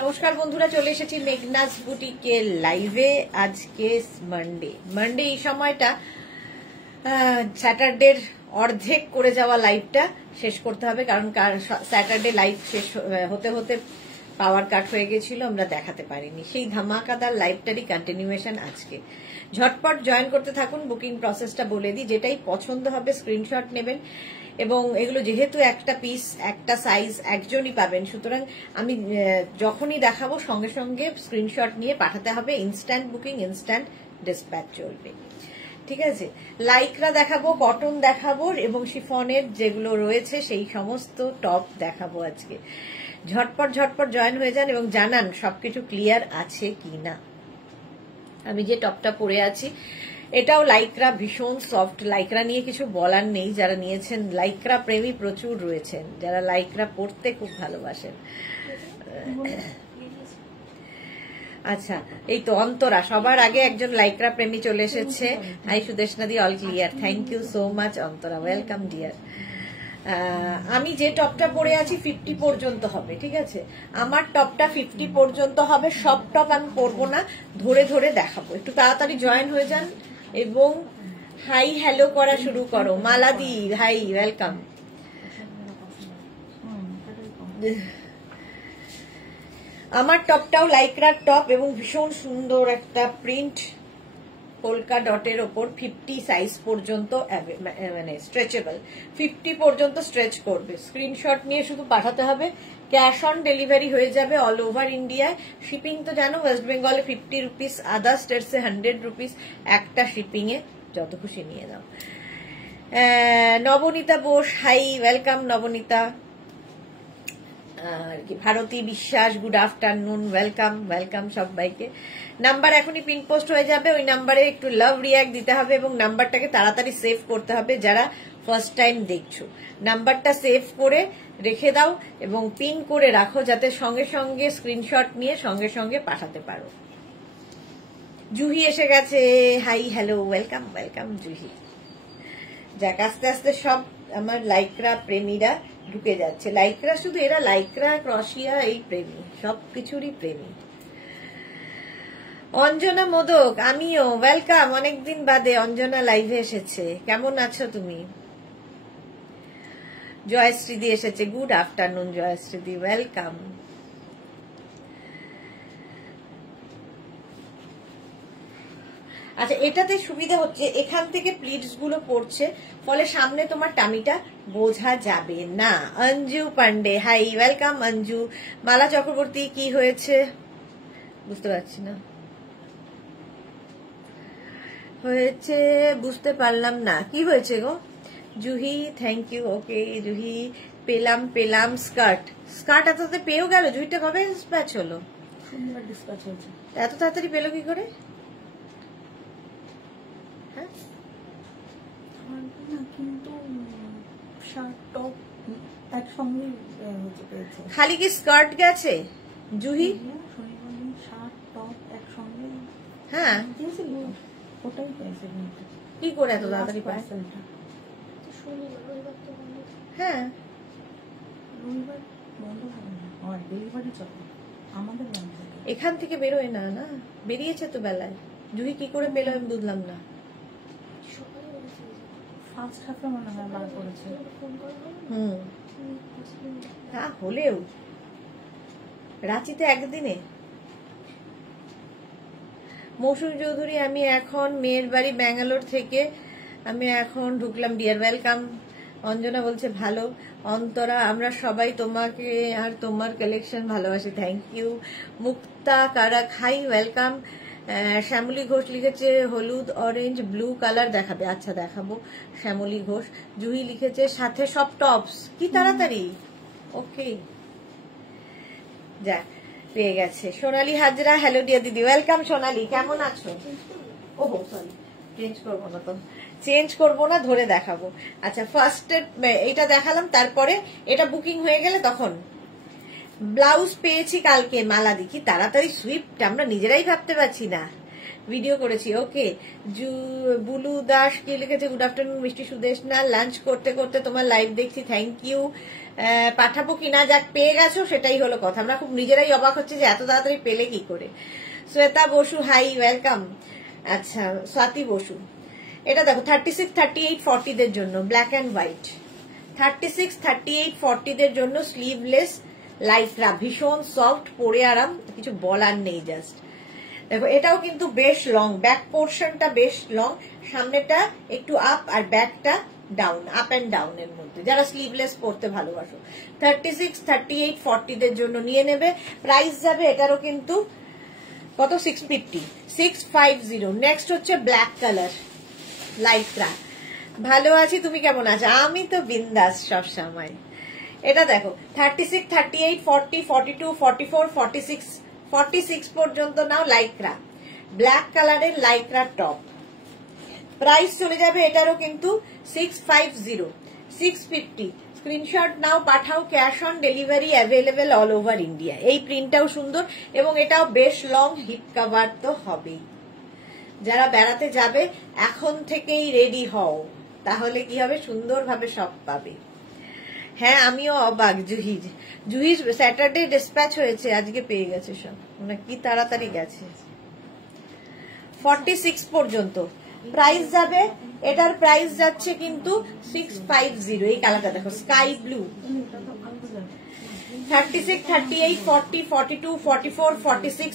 নমস্কার বন্ধুরা, চলে এসেছি মেঘনাস বুটিকের লাইভে। আজকে মানডে এই সময়টা স্যাটারডের অর্ধেক করে যাওয়া লাইভটা শেষ করতে হবে, কারণ স্যাটারডে লাইভ শেষ হতে হতে পাওয়ার কাট হয়ে গেছিল, আমরা দেখাতে পারিনি। সেই ধামাকাদার লাইভটারই কন্টিনিউয়েশন আজকে। ঝটপট জয়েন করতে থাকুন। বুকিং প্রসেসটা বলে দিই, যেটাই পছন্দ হবে স্ক্রিনশট নেবেন, এবং এগুলো যেহেতু একটা পিস একটা সাইজ একজনই পাবেন, সুতরাং আমি যখনই দেখাবো সঙ্গে সঙ্গে স্ক্রিনশট নিয়ে পাঠাতে হবে। ইনস্ট্যান্ট বুকিং, ইনস্ট্যান্ট ডিসপ্যাচ চলবে, ঠিক আছে? লাইকরা দেখাবো, কটন দেখাবো, এবং শিফনের যেগুলো রয়েছে সেই সমস্ত টপ দেখাবো আজকে। ঝটপট জয়েন হয়ে যান এবং জানান সবকিছু ক্লিয়ার আছে কিনা। আমি যে টপটা পরে আছি এটাও লাইকরা, ভীষণ সফট। লাইকরা নিয়ে কিছু বলার নেই, যারা নিয়েছেন লাইকরা প্রেমী প্রচুর রয়েছেন, যারা লাইকরা পরতে খুব ভালোবাসেন। আচ্ছা, এই তো অন্তরা, সবার আগে একজন লাইকরা প্রেমী চলে এসেছে। হাই সুদেশনাদি, all clear, thank you so much Antara, welcome dear. আমি যে টপটা পরে আছি 50 পর্যন্ত হবে, ঠিক আছে? আমার টপটা 50 পর্যন্ত হবে। সব টপ আমি পরবো না, ধরে ধরে দেখাবো। একটু তাড়াতাড়ি জয়েন হয়ে যান এবং হাই হ্যালো করা শুরু করো। মালাদি, হাই, ওয়েলকাম। আমার টপটাও লাইকরার টপ এবং ভীষণ সুন্দর একটা প্রিন্ট, পোলকা ডটের ওপর। 50 সাইজ পর্যন্ত মানে স্ট্রেচেবল, 50 পর্যন্ত স্ট্রেচ করবে। স্ক্রিনশট নিয়ে শুধু পাঠাতে হবে, ক্যাশ অন ডেলিভারি হয়ে যাবে অল ওভার ইন্ডিয়ায়। শিপিং তো জানো, ওয়েস্ট বেঙ্গলে 50 রুপিস, আদার স্টেটসে 100 রুপিস একটা শিপিং এ, যত খুশি নিয়ে নাও। Nabanita Bose, hi, welcome Nabanita. Bharati Biswas, good afternoon, welcome সবাইকে। নাম্বার এখনই পিন পোস্ট হয়ে যাবে, ওই নাম্বারে একটু লাভ রিয়াক্ট দিতে হবে এবং নাম্বারটাকে তাড়াতাড়ি সেভ করতে হবে। যারা ফার্স্ট টাইম দেখছো, নাম্বারটা সেভ করে রেখে দাও এবং পিন করে রাখো, যাতে সঙ্গে সঙ্গে স্ক্রিনশট নিয়ে সঙ্গে সঙ্গে পাঠাতে পারো। জুহি এসে গেছে, হাই হ্যালো, ওয়েলকাম জুহি। যাক, আস্তে আস্তে সব আমার লাইকরা প্রেমীরা ঢুকে যাচ্ছে। লাইকরা শুধু এরা লাইকরা, ক্রশিয়া, এই প্রেমী, সবকিছুরই প্রেমী। অঞ্জনা মোদক, আমিও ওয়েলকাম। অনেকদিন বাদে অঞ্জনা লাইভে এসেছে, কেমন আছো তুমি? জয়শ্রীদি এসেছে, গুড আফটারনুন জয়শ্রীদি, ওয়েলকাম। আচ্ছা, এটাতে সুবিধা হচ্ছে এখান থেকে প্লিটস গুলো পড়ছে, ফলে সামনে তোমার টামিটা বোঝা যাবে না। Anju Pandey, hi, welcome Anju. মালা চক্রবর্তী, কি হয়েছে বুঝতে পারছি না, হয়েছে বুঝতে পারলাম না, কি হয়েছে গো? Juhi, thank you. Okay Juhi, পেলাম স্কার্ট এততে পেয়েও গেল। জুহিটা কবে ডিসপ্যাচ হলো? এত তাড়াতাড়ি পেলো কি করে? খালি কি স্কার্ট গেছে জুহি? হ্যাঁ, কি করে এত তাড়াতাড়ি পায়? হ্যাঁ, এখান থেকে বেরোয় না, না বেরিয়েছে তো বেলায়। জুহি কি করে পেলো আমি বুঝলাম না। তা হলেও রাঁচিতে একদিনে। মৌসুমী চৌধুরী, আমি এখন মেয়ের বাড়ি ব্যাঙ্গালোর থেকে আমি এখন ঢুকলাম, ডিয়ার, ওয়েলকাম। অঞ্জনা বলছে ভালো। অন্তরা, আমরা সবাই তোমাকে আর তোমার কালেকশন ভালোবাসি, thank you. Mukta Karak, hi, welcome. Shyamali Ghosh লিখেছে হলুদ, অরেঞ্জ, ব্লু কালার দেখাবে। আচ্ছা দেখাবো, শ্যামলী ঘোষ। জুহি লিখেছে সাথে সব টপস, কি তাড়াতাড়ি। ওকে, যাক, পেয়ে গেছে। সোনালী হাজরা, হ্যালো ডিয়ার দিদি, ওয়েলকাম সোনালী, কেমন আছো? ওহো সরি, চেঞ্জ করবো না, ধরে দেখাবো। আচ্ছা, ফার্স্ট এটা দেখালাম, তারপরে এটা বুকিং হয়ে গেলে তখন ব্লাউজ পেয়েছি কালকে। মালা, দেখি তাড়াতাড়ি সুইফট, আমরা নিজেরাই ভাবতে পারছি না। ভিডিও করেছি। ওকে, বুলু দাস কি লিখেছে, গুড আফটারনুন মিষ্টি সুদেশনা, লাঞ্চ করতে করতে তোমার লাইভ দেখছি, থ্যাংক ইউ। পাঠাবো কিনা, যাক পেয়ে গেছো সেটাই হলো কথা। আমরা খুব নিজেরাই অবাক হচ্ছে যে এত তাড়াতাড়ি পেলে কি করে। Shweta Basu hi, welcome. আচ্ছা, স্বাতি বসু, এটা দেখো 36, 38, 40 দের জন্য ব্ল্যাক অ্যান্ড হোয়াইট। 36, 38, 40 দের জন্য স্লিভলেস লাইকরা, ভীষণ সফট, পরে আরাম, কিছু বলার নেই। জাস্ট দেখো এটাও কিন্তু বেশ লং, ব্যাক পোর্শনটা বেশ লং, সামনেটা একটু আপ আর ব্যাকটা ডাউন, আপ এন্ড ডাউন এর মধ্যে, যারা স্লিভলেস পরতে ভালোবাসো। 36, 38, 40 দের জন্য নিয়ে নেবে। প্রাইস যাবে এটারও কিন্তু কত, 650, 650। নেক্সট হচ্ছে ব্ল্যাক কালার লাইকরা। ভালো আছি, তুমি কেমন আছো? আমি তো বিন্দাস সব সময়। এটা দেখো 36, 38, 40, 42, 44, 46, 46 পর্যন্ত নাও লাইকরা, ব্ল্যাক কালারের লাইকরা টপ। প্রাইস চলে যাবে এটারও কিন্তু 650, 650। স্ক্রিনশট নাও, পাঠাও, cash on delivery available all over India. এই প্রিন্টটাও সুন্দর এবং এটাও বেশ লং, হিপ কভার তো হবেই। যারা বেড়াতে যাবে এখন থেকেই রেডি হও, তাহলে কি হবে, সুন্দরভাবে সব পাবে। হ্যাঁ আমিও অবাক, জুহির স্যাটারডে ডিসপ্যাচ হয়েছে, আজকে পেয়ে গেছে সব, মানে কি তাড়াতাড়ি গেছে। 46 পর্যন্ত প্রাইস যাবে, এটার প্রাইস যাচ্ছে কিন্তু 650। এই কালারটা দেখো, স্কাই ব্লু। 36, 38, 40, 42, 44, 46,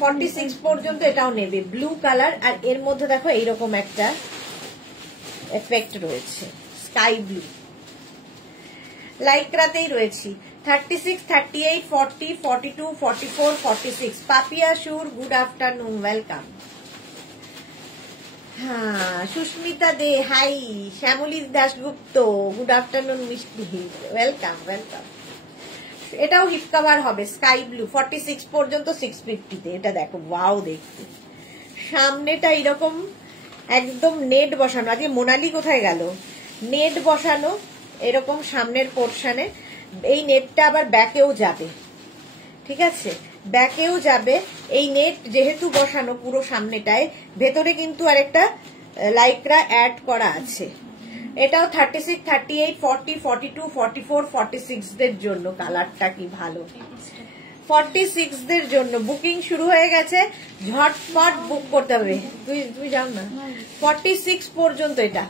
46 পর্যন্ত এটাও নেবে, ব্লু কালার। আর এর মধ্যে দেখো এইরকম একটা এফেক্ট রয়েছে, স্কাই ব্লু লাইকরাতেই রয়েছি। 36, 38, 40, 42, 44, 46। পাপিয়া সুর, গুড আফটারনুন, ওয়েলকাম। হ্যাঁ, Susmita De hi, Shyamali Dasgupta, good afternoon মিষ্টি, ওয়েলকাম ওয়েলকাম। এটাও হিপ কভার হবে, স্কাই ব্লু, 46 পর্যন্ত 650 তে। এটা দেখো, ওয়াও দেখতে, সামনেটা এরকম একদম নেট বসানো। আজকে মোনালি কোথায় গেল, নেট বসানো এরকম সামনের পোর্শনে। এই নেটটা আবার ব্যাকেও যাবে, ঠিক আছে, ব্যাকেও যাবে। এই নেট যেহেতু বসানো পুরো সামনেটায়, ভেতরে কিন্তু আরেকটা লাইকরা অ্যাড করা আছে। এটাও 36, 38, 40, 42, 44, 46 দের জন্য। কালারটা কি ভালো, 46 দের জন্য বুকিং শুরু হয়ে গেছে, ঝটপট বুক করতে হবে। তুই যাও না, 46 পর্যন্ত। এটা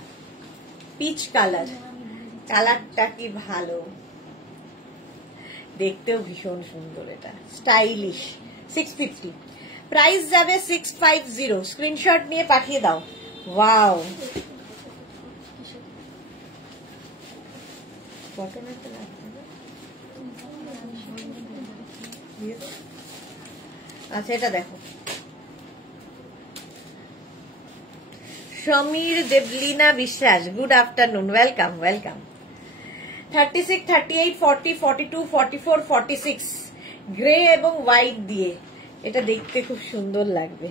পিচ কালার, কালারটা কি ভালো, দেখতেও ভীষণ সুন্দর, এটা স্টাইলিশ। 650 প্রাইস যাবে, 650। স্ক্রিনশট নিয়ে পাঠিয়ে দাও। ওয়াও, আচ্ছা এটা দেখো, সমীর দেবলীনা বিশ্বাস, good afternoon, welcome welcome. 36, 38, 40, 42, 44, 46 grey এবং হোয়াইট দিয়ে, এটা দেখতে খুব সুন্দর লাগবে।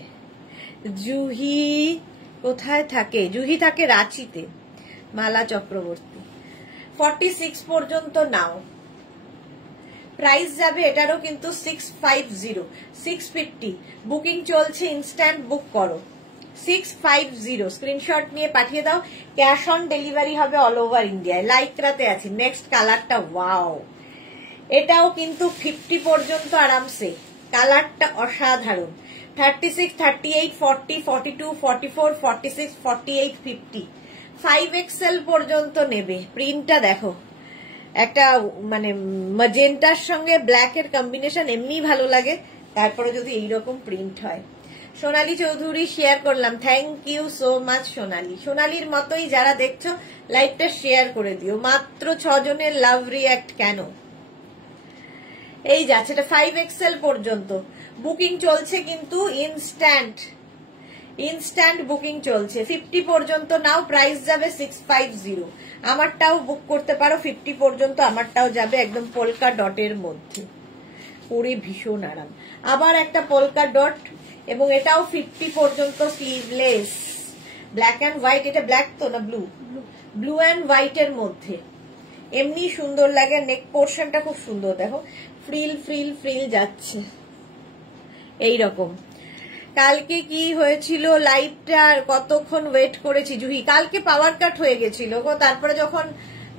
জুহি কোথায় থাকে? জুহি থাকে রাঁচিতে, মালা চক্রবর্তী। 46 পর্যন্ত নাও। প্রাইস যাবে এটারও কিন্তু 650, 650। বুকিং চলছে, ইনস্ট্যান্ট বুক করো। 650 স্ক্রিনশট নিয়ে পাঠিয়ে দাও, ক্যাশ অন ডেলিভারি হবে অল ওভার ইন্ডিয়ায়। লাইকরাতে আছে। নেক্সট কালারটা, ওয়াও, এটাও কিন্তু 50 পর্যন্ত আরামসে, কালারটা অসাধারণ। 36, 38, 40, 42, 44, 46, 48, 50, 5XL পর্যন্ত নেবে। প্রিন্টটা দেখো, একটা মানে ম্যাজেন্টার সঙ্গে ব্ল্যাক এর কম্বিনেশন এমনি ভালো লাগে, তারপরে যদি এইরকম প্রিন্ট হয়। সোনালী চৌধুরী শেয়ার করলাম, থ্যাংক ইউ সো মাচ সোনালী। সোনালীর মতোই যারা দেখছো লাইভটা শেয়ার করে দিও। মাত্র 6 জনের লাভ রিঅ্যাক্ট কেন? এই যাচ্ছে, এটা 5XL পর্যন্ত বুকিং চলছে কিন্তু ইনস্ট্যান্ট বুকিং চলছে। 50 পর্যন্ত নাও, প্রাইস যাবে 650। আমারটাও বুক করতে পারো, 50 পর্যন্ত আমারটাও যাবে, একদম পোলকা ডটের মধ্যে, পরে ভীষণ আরাম। আবার একটা পোলকা ডট, এবং এটাও 50 পর্যন্ত, স্লিভলেস, ব্ল্যাক অ্যান্ড হোয়াইট। এটা ব্ল্যাক তো না ব্লু? ব্লু অ্যান্ড হোয়াইট এর মধ্যে, এমনি সুন্দর লাগে। নেক পোর্শনটা খুব সুন্দর, দেখো ফ্রিল ফ্রিল ফ্রিল যাচ্ছে এইরকম। কালকে কি হয়েছিল লাইভটা কতক্ষণ ওয়েট করেছি জুহি? কালকে পাওয়ার কাট হয়ে গেছিল গো, তারপরে যখন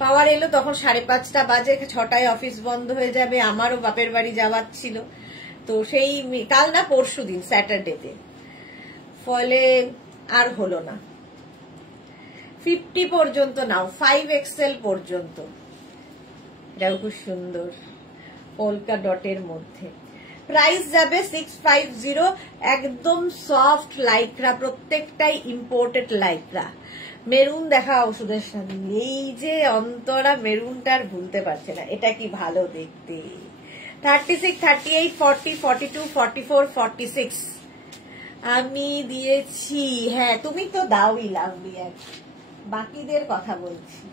পাওয়ার এলো তখন 5:30 বাজে, 6টায় অফিস বন্ধ হয়ে যাবে, আমারও বাপের বাড়ি যাওয়ার ছিল, তো সেই কাল না পরশু দিন স্যাটারডেতে, ফলে আর হলো না। 50 পর্যন্ত নাও, 5XL পর্যন্ত, এটাও খুব সুন্দর পোলকা ডটের মধ্যে। প্রাইস যাবে 650, একদম সফট লাইক্রা, প্রত্যেকটাই ইম্পোর্টেড লাইক্রা। মেরুন দেখাও সুদর্শনী, এই যে অন্তরা মেরুনটার ভুলতে পারছে না, এটা কি ভালো দেখতে। 36, 38, 40, 42, 44, 46 আমি দিয়েছি। হ্যাঁ তুমি তো দাওই লাভলি, আর বাকিদের কথা বলছি।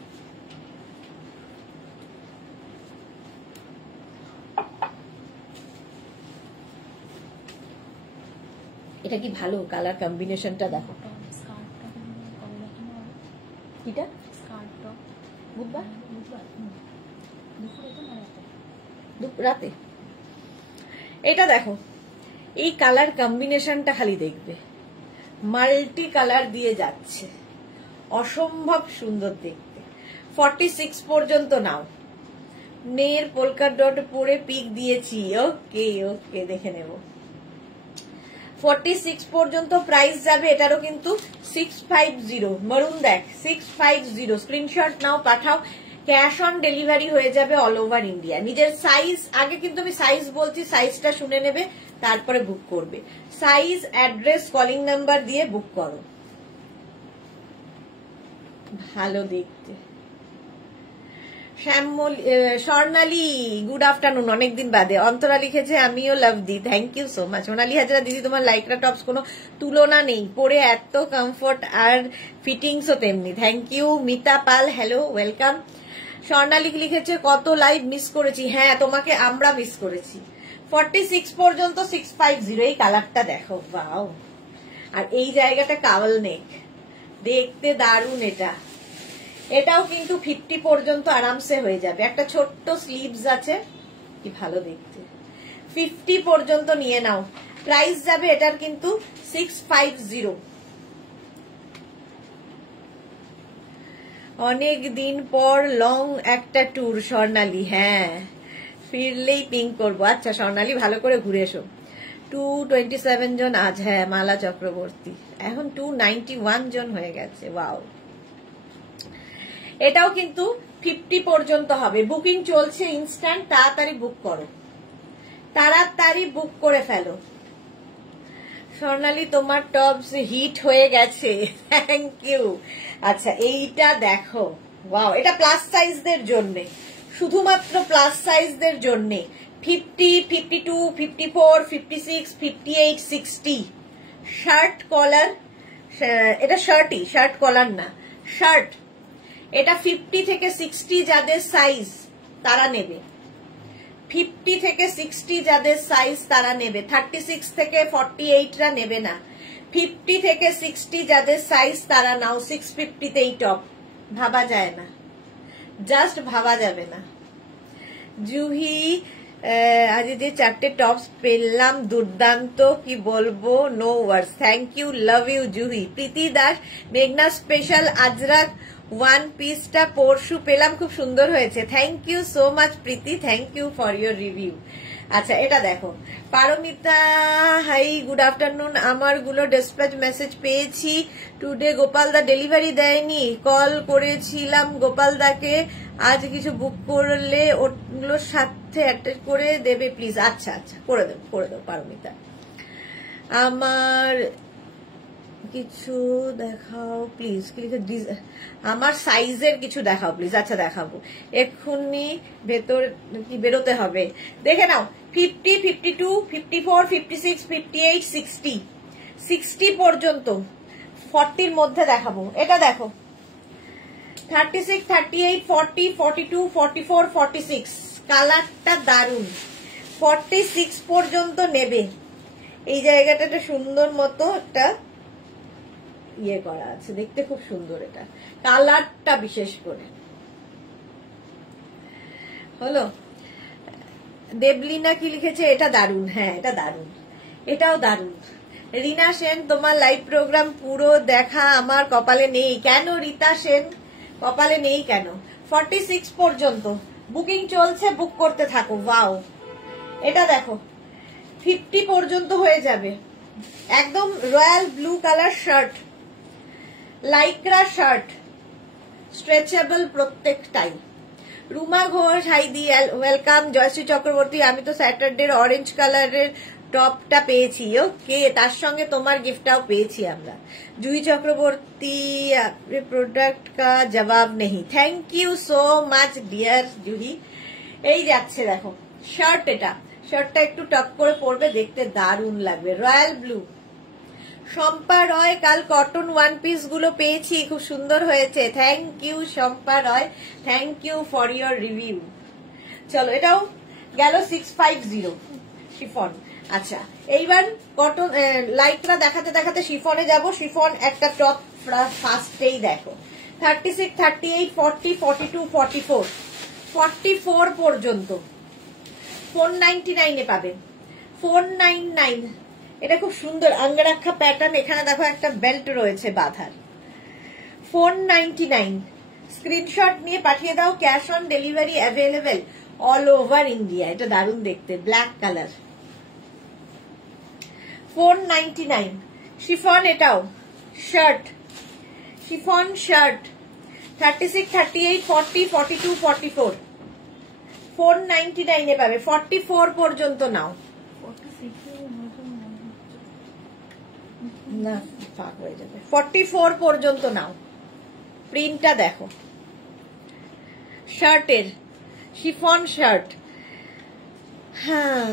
এটা কি ভালো কালার কম্বিনেশনটা দেখো। এটা বুধবার রাতে, এটা দেখো, এই কালার কম্বিনেশনটা খালি দেখবে, মাল্টি কালার দিয়ে যাচ্ছে, অসম্ভব সুন্দর দেখতে। 46 পর্যন্ত নাও, মেয়ের পোলকা ডট পরে পিক দিয়েছি, ওকে ওকে দেখে নেব। 46 পর্যন্ত প্রাইস যাবে, এটারও কিন্তু 650, মরুন দেখ 650, স্ক্রিনশট নাও পাঠাও, ক্যাশ অন ডেলিভারি হয়ে যাবে অল ওভার ইন্ডিয়া। নিজের সাইজ, আগে কিন্তু আমি সাইজ বলছি, সাইজটা শুনে নেবে তারপরে বুক করবে, সাইজ অ্যাড্রেস কলিং নাম্বার দিয়ে বুক করো, ভালো দেখতে। স্বর্ণালী গুড আফটারনুন, অনেকদিন বাদে। অন্তরা লিখেছে আমিও লাভ দি, থ্যাংক ইউ সো মাচ। সোনালী হাজরা দিদি, তোমার লাইক্রা টপস কোনো তুলনা নেই, পরে এত কমফোর্ট আর ফিটিংসও তেমনি, thank you. Mita Pal hello, welcome. Swarnali লিখেছে কত লাইভ মিস করেছি, হ্যাঁ তোমাকে আমরা মিস করেছি। 46 পর্যন্ত 650, এই কালারটা দেখো, বাও, আর এই জায়গাটা কাওয়াল নেক, দেখতে দারুন। এটাও কিন্তু 50 পর্যন্ত আরামসে হয়ে যাবে, একটা ছোট্ট স্লিভস আছে, কি ভালো দেখতে। 50 পর্যন্ত নিয়ে নাও, প্রাইস যাবে এটার কিন্তু 650। অনেক দিন পর লং একটা ট্যুর স্বর্ণালী, হ্যাঁ ফিরলেই পিঙ্ক করবো। আচ্ছা স্বর্ণালী ভালো করে ঘুরে এসো। 227 জন আজ, হ্যাঁ মালা চক্রবর্তী, এখন 291 জন হয়ে গেছে, ওয়াও। এটাও কিন্তু 50 পর্যন্ত হবে, বুকিং চলছে ইনস্ট্যান্ট, তাড়াতাড়ি বুক করো, তাড়াতাড়ি বুক করে ফেলো। স্বর্ণালী তোমার টপস হিট হয়ে গেছে, থ্যাংক ইউ। আচ্ছা এইটা দেখো, ওয়াও, এটা প্লাস সাইজদের জন্য, শুধুমাত্র প্লাস সাইজদের জন্য। 50, 52, 54, 56, 58, 60 শার্ট কলার, এটা শার্টই, শার্ট কলার না, শার্ট। এটা 50 থেকে 60 যাদের সাইজ তারা নেবে, 50 থেকে 60 যাদের সাইজ তারা নেবে, 36 থেকে 48 রা নেবে না। 50 থেকে 60 যাদের সাইজ তারা নাও, 650 তেই টপ, ভাবা যায় না, জাস্ট ভাবা যাবে না। জুহি আজ যে 4টে টপস পেলাম, দুর্দান্ত, কি বলবো, no words, thank you, love you Juhi. Preeti Das, মেঘনা স্পেশাল আজরাক ওয়ান পিসটা পরশু পেলাম, খুব সুন্দর হয়েছে, thank you so much Priti, thank you for your review. আচ্ছা এটা দেখো, পারমিতা হাই গুড আফটারনুন, আমার গুলো ডিসপ্যাচ মেসেজ পেয়েছি, টুডে গোপালদা ডেলিভারি দেয়নি, কল করেছিলাম গোপালদাকে, আজ কিছু বুক করলে ওগুলোর সাথে অ্যাটাচ করে দেবে প্লিজ। আচ্ছা আচ্ছা করে দেবো পারমিতা। আমার কিছু দেখাও প্লিজ, আমার সাইজের কিছু দেখাও প্লিজ। আচ্ছা দেখাবো, এক্ষুনি ভেতর কি বেরোতে হবে, দেখে নাও। 50, 52, 54, 56, 58, 60 60 পর্যন্ত, 40 মধ্যে দেখাবো। এটা দেখো 36, 38, 40, 42, 44, 46 কালারটা দারুন। 46 পর্যন্ত নেবে, এই জায়গাটা একটা সুন্দর মতো একটা ইয়ে করা আছে, দেখতে খুব সুন্দর, এটা কালারটা বিশেষ করে হলো। দেবলিনা কি লিখেছে, এটা দারুন, হ্যাঁ এটা দারুন, এটাও দারুন, রিনা সেন, তোমার লাইভ প্রোগ্রাম পুরো দেখা আমার কপালে নেই। কেন রীতা সেন কপালে নেই কেন? 46 পর্যন্ত বুকিং চলছে, বুক করতে থাকো। ওয়াও, এটা দেখো 50 পর্যন্ত হয়ে যাবে। একদম royal blue colour shirt, Lycra shirt, stretchable প্রত্যেকটাই। রুমা ঘোষ হাই দি, ওয়েলকাম। জয়শ্রী চক্রবর্তী, আমি তো স্যাটারডের অরেঞ্জ কালারের টপটা পেয়েছি। ওকে, তার সঙ্গে তোমার গিফটটাও পেয়েছি আমরা। জুহি চক্রবর্তী, প্রোডাক্ট কা জবাব নেই। Thank you so much dear Juhi. এই যাচ্ছে দেখো শার্ট, এটা শার্টটা একটু টপ করে পরবে, দেখতে দারুণ লাগবে। Royal blue. শম্পা রয়, কাল কটন ওয়ান পিস গুলো পেয়েছি, খুব সুন্দর হয়েছে। Thank you Shampa Roy, thank you for your review. চলো, এটাও গেল 650 শিফন। আচ্ছা, এইবার কটন লাইটরা দেখাতে দেখাতে শিফনে যাব। শিফন একটা টপ ফার্স্টেই দেখো 36, 38, 40, 42, 44, 44 পর্যন্ত 499 এ পাবেন। 499, এটা খুব সুন্দর আঙ্গরাক্ষা প্যাটার্ন। এখানে দেখো একটা বেল্ট রয়েছে বাঁধার। 499, স্ক্রিনশট নিয়ে পাঠিয়ে দাও। Cash on delivery available all over India. এটা দারুণ দেখতে, ব্ল্যাক কালার। 499 শিফন, এটাও শার্ট, শিফন শার্ট 36, 38, 40, 42, 44, 499 এ পাবে। 44 পর্যন্ত নাও না, ফাঁক হয়ে যাবে। 44 পর্যন্ত নাও। প্রিন্টটা দেখো শার্টের, শিফন শার্ট। হ্যাঁ,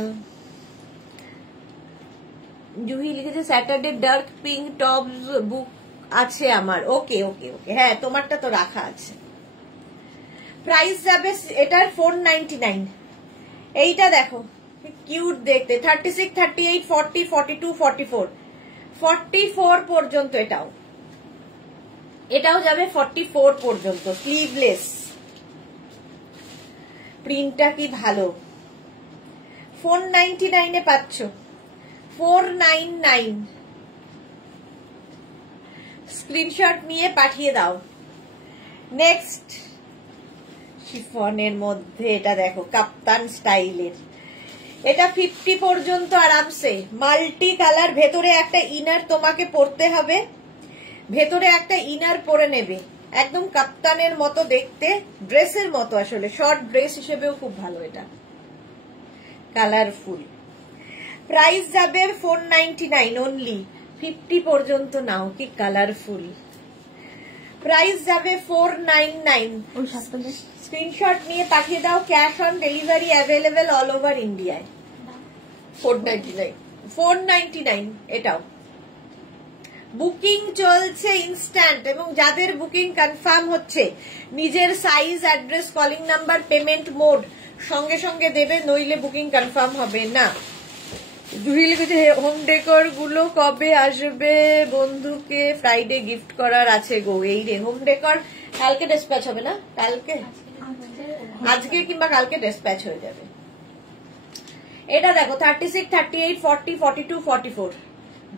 জুহি লিখেছে স্যাটারডে ডার্ক পিঙ্ক টপস বুক আছে আমার। ওকে ওকে ওকে, হ্যাঁ তোমারটা তো রাখা আছে। প্রাইস যাবে এটার 499। এইটা দেখো কিউট দেখতে, 36, 38, 40, 42, 44, 44 পর্যন্ত। এটাও যাবে 44 পর্যন্ত। স্লিভলেস, প্রিন্টটা কি ভালো। 499 এ পাচ্ছ। 499, স্ক্রিনশট নিয়ে পাঠিয়ে দাও। নেক্সট শিফনের মধ্যে এটা দেখো কাপ্তান স্টাইলের। এটা 50 পর্যন্ত আরামসে। মাল্টি কালার, ভেতরে একটা ইনার তোমাকে পরতে হবে, ভেতরে একটা ইনার পরে নেবে। একদম কাপ্তানের মতো দেখতে, ড্রেসের মতো, আসলে শর্ট ড্রেস হিসেবেও খুব ভালো। এটা কালারফুল। প্রাইস যাবে 499 অনলি। 50 পর্যন্ত নাও, কি কালারফুল। প্রাইস যাবে 499। স্ক্রিনশট নিয়ে পাঠিয়ে দাও। Cash on delivery available all over ইন্ডিয়ায়। 499 এটাও। বুকিং চলছে ইনস্ট্যান্ট, এবং যাদের বুকিং কনফার্ম হচ্ছে নিজের size, address, calling number, payment mode সঙ্গে সঙ্গে দেবে, নইলে বুকিং কনফার্ম হবে না। জুহি লিখেছে হোম ডেকর গুলো কবে আসবে? বন্ধুকে ফ্রাইডে গিফট করার আছে গো। এই রে, হোম ডেকর কালকে ডিসপ্যাচ হবে না? কালকে, আজকে কিংবা কালকে ডিসপ্যাচ হয়ে যাবে। এটা দেখো 36, 38, 40, 42, 44,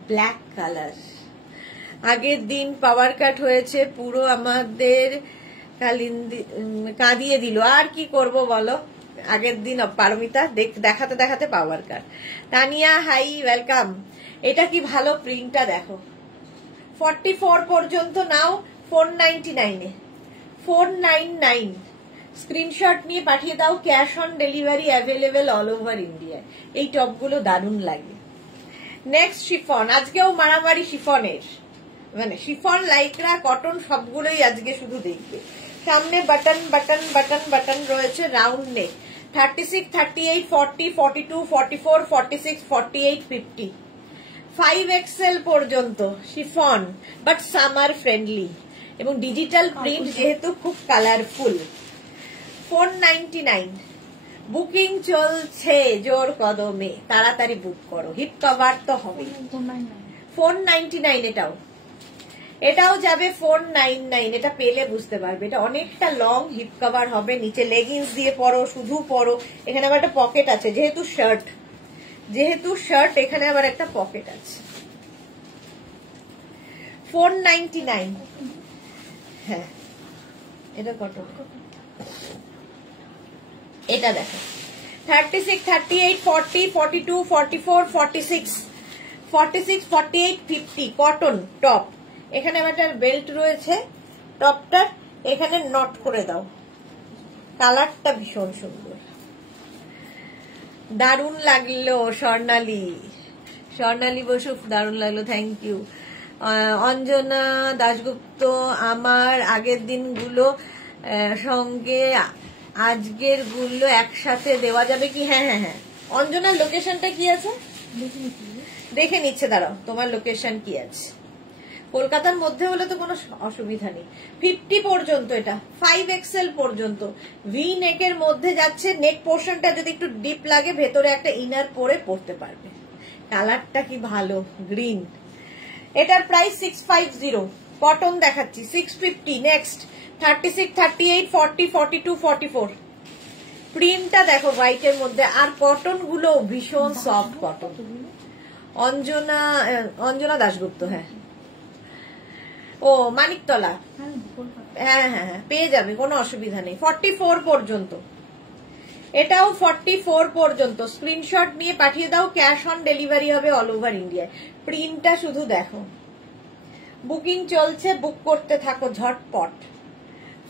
ব্ল্যাক কালার। আগের দিন পাওয়ার কাট হয়েছে, পুরো আমাদের কাঁদিয়ে দিল। আর কি করব বলো, আগের দিন পারমিতা দেখাতে দেখাতে power cut. Tania hi, welcome. এটা কি ভালো, প্রিন্টটা দেখো। 44 পর্যন্ত নাও। 499 এ। 499, স্ক্রিনশট নিয়ে পাঠিয়ে দাও। Cash on delivery available all over India. এই টপগুলো দারুণ লাগে। নেক্সট শিফন, আজকেও মারামারি শিফনের, মানে শিফন, লাইক্রা, কটন সবগুলোই আজকে শুধু দেখবে। সামনে বাটন বাটন বাটন বাটন রয়েছে, রাউন্ড নেক। 36, 38, 40, 42, 44, 46, 48, 50, 5XL পর্যন্ত শিফন, বাট সামার ফ্রেন্ডলি এবং ডিজিটাল প্রিন্ট, যেহেতু খুব কালারফুল। 499, বুকিং চলছে জোর কদমে, তাড়াতাড়ি বুক করো, হিপ কভার তো হবে। 499 এটাও যাবে 499। এটা পেলে বুঝতে পারবে, এটা অনেকটা লং, হিপ কভার হবে, নিচে লেগিংস দিয়ে পরো, শুধু পরো। এখানে আবার একটা পকেট আছে, যেহেতু শার্ট এখানে আবার একটা পকেট আছে। 499। হ্যাঁ এটা কটন। এটা দেখো 36, 38, 40, 42, 44, 46, 46, 48, 50 কটন টপ। এখানে একটা বেল্ট রয়েছে, টপটা এখানে নট করে দাও। কালারটা ভীষণ সুন্দর, দারুণ লাগলো। স্বর্ণালী বসু দারুণ লাগলো, থ্যাংক ইউ। অঞ্জনা দাশগুপ্ত, আমার আগের দিনগুলো সঙ্গে আজকের গুলো একসাথে দেওয়া যাবে কি? হ্যাঁ হ্যাঁ হ্যাঁ। অঞ্জনার লোকেশনটা কি আছে দেখে নিচ্ছে, দাঁড়াও তোমার লোকেশন কি আছে। কলকাতার মধ্যে হলে তো কোনো অসুবিধা নেই। 50 পর্যন্ত, এটা 5XL পর্যন্ত। ভি নেকের মধ্যে যাচ্ছে, নেক পোর্শনটা যদি একটু ডিপ লাগে ভেতরে একটা ইনার পরে পরতে পারবে। কালারটা কি ভালো, গ্রিন। এটার প্রাইস 650। কটন দেখাচ্ছি 650। নেক্সট 36, 38, 40, 42, 44। প্রিন্টটা দেখো হোয়াইটের মধ্যে, আর কটন গুলো ভীষণ সফট কটন। অঞ্জনা দাশগুপ্ত, হ্যাঁ ও মানিকতলা, হ্যাঁ হ্যাঁ হ্যাঁ পেয়ে যাবে, কোনো অসুবিধা নেই। 44 পর্যন্ত, এটাও 44 পর্যন্ত। স্ক্রিনশট নিয়ে পাঠিয়ে দাও, ক্যাশ অন ডেলিভারি হবে অল ওভার ইন্ডিয়ায়। প্রিন্টটা শুধু দেখো, বুকিং চলছে, বুক করতে থাকো ঝটপট।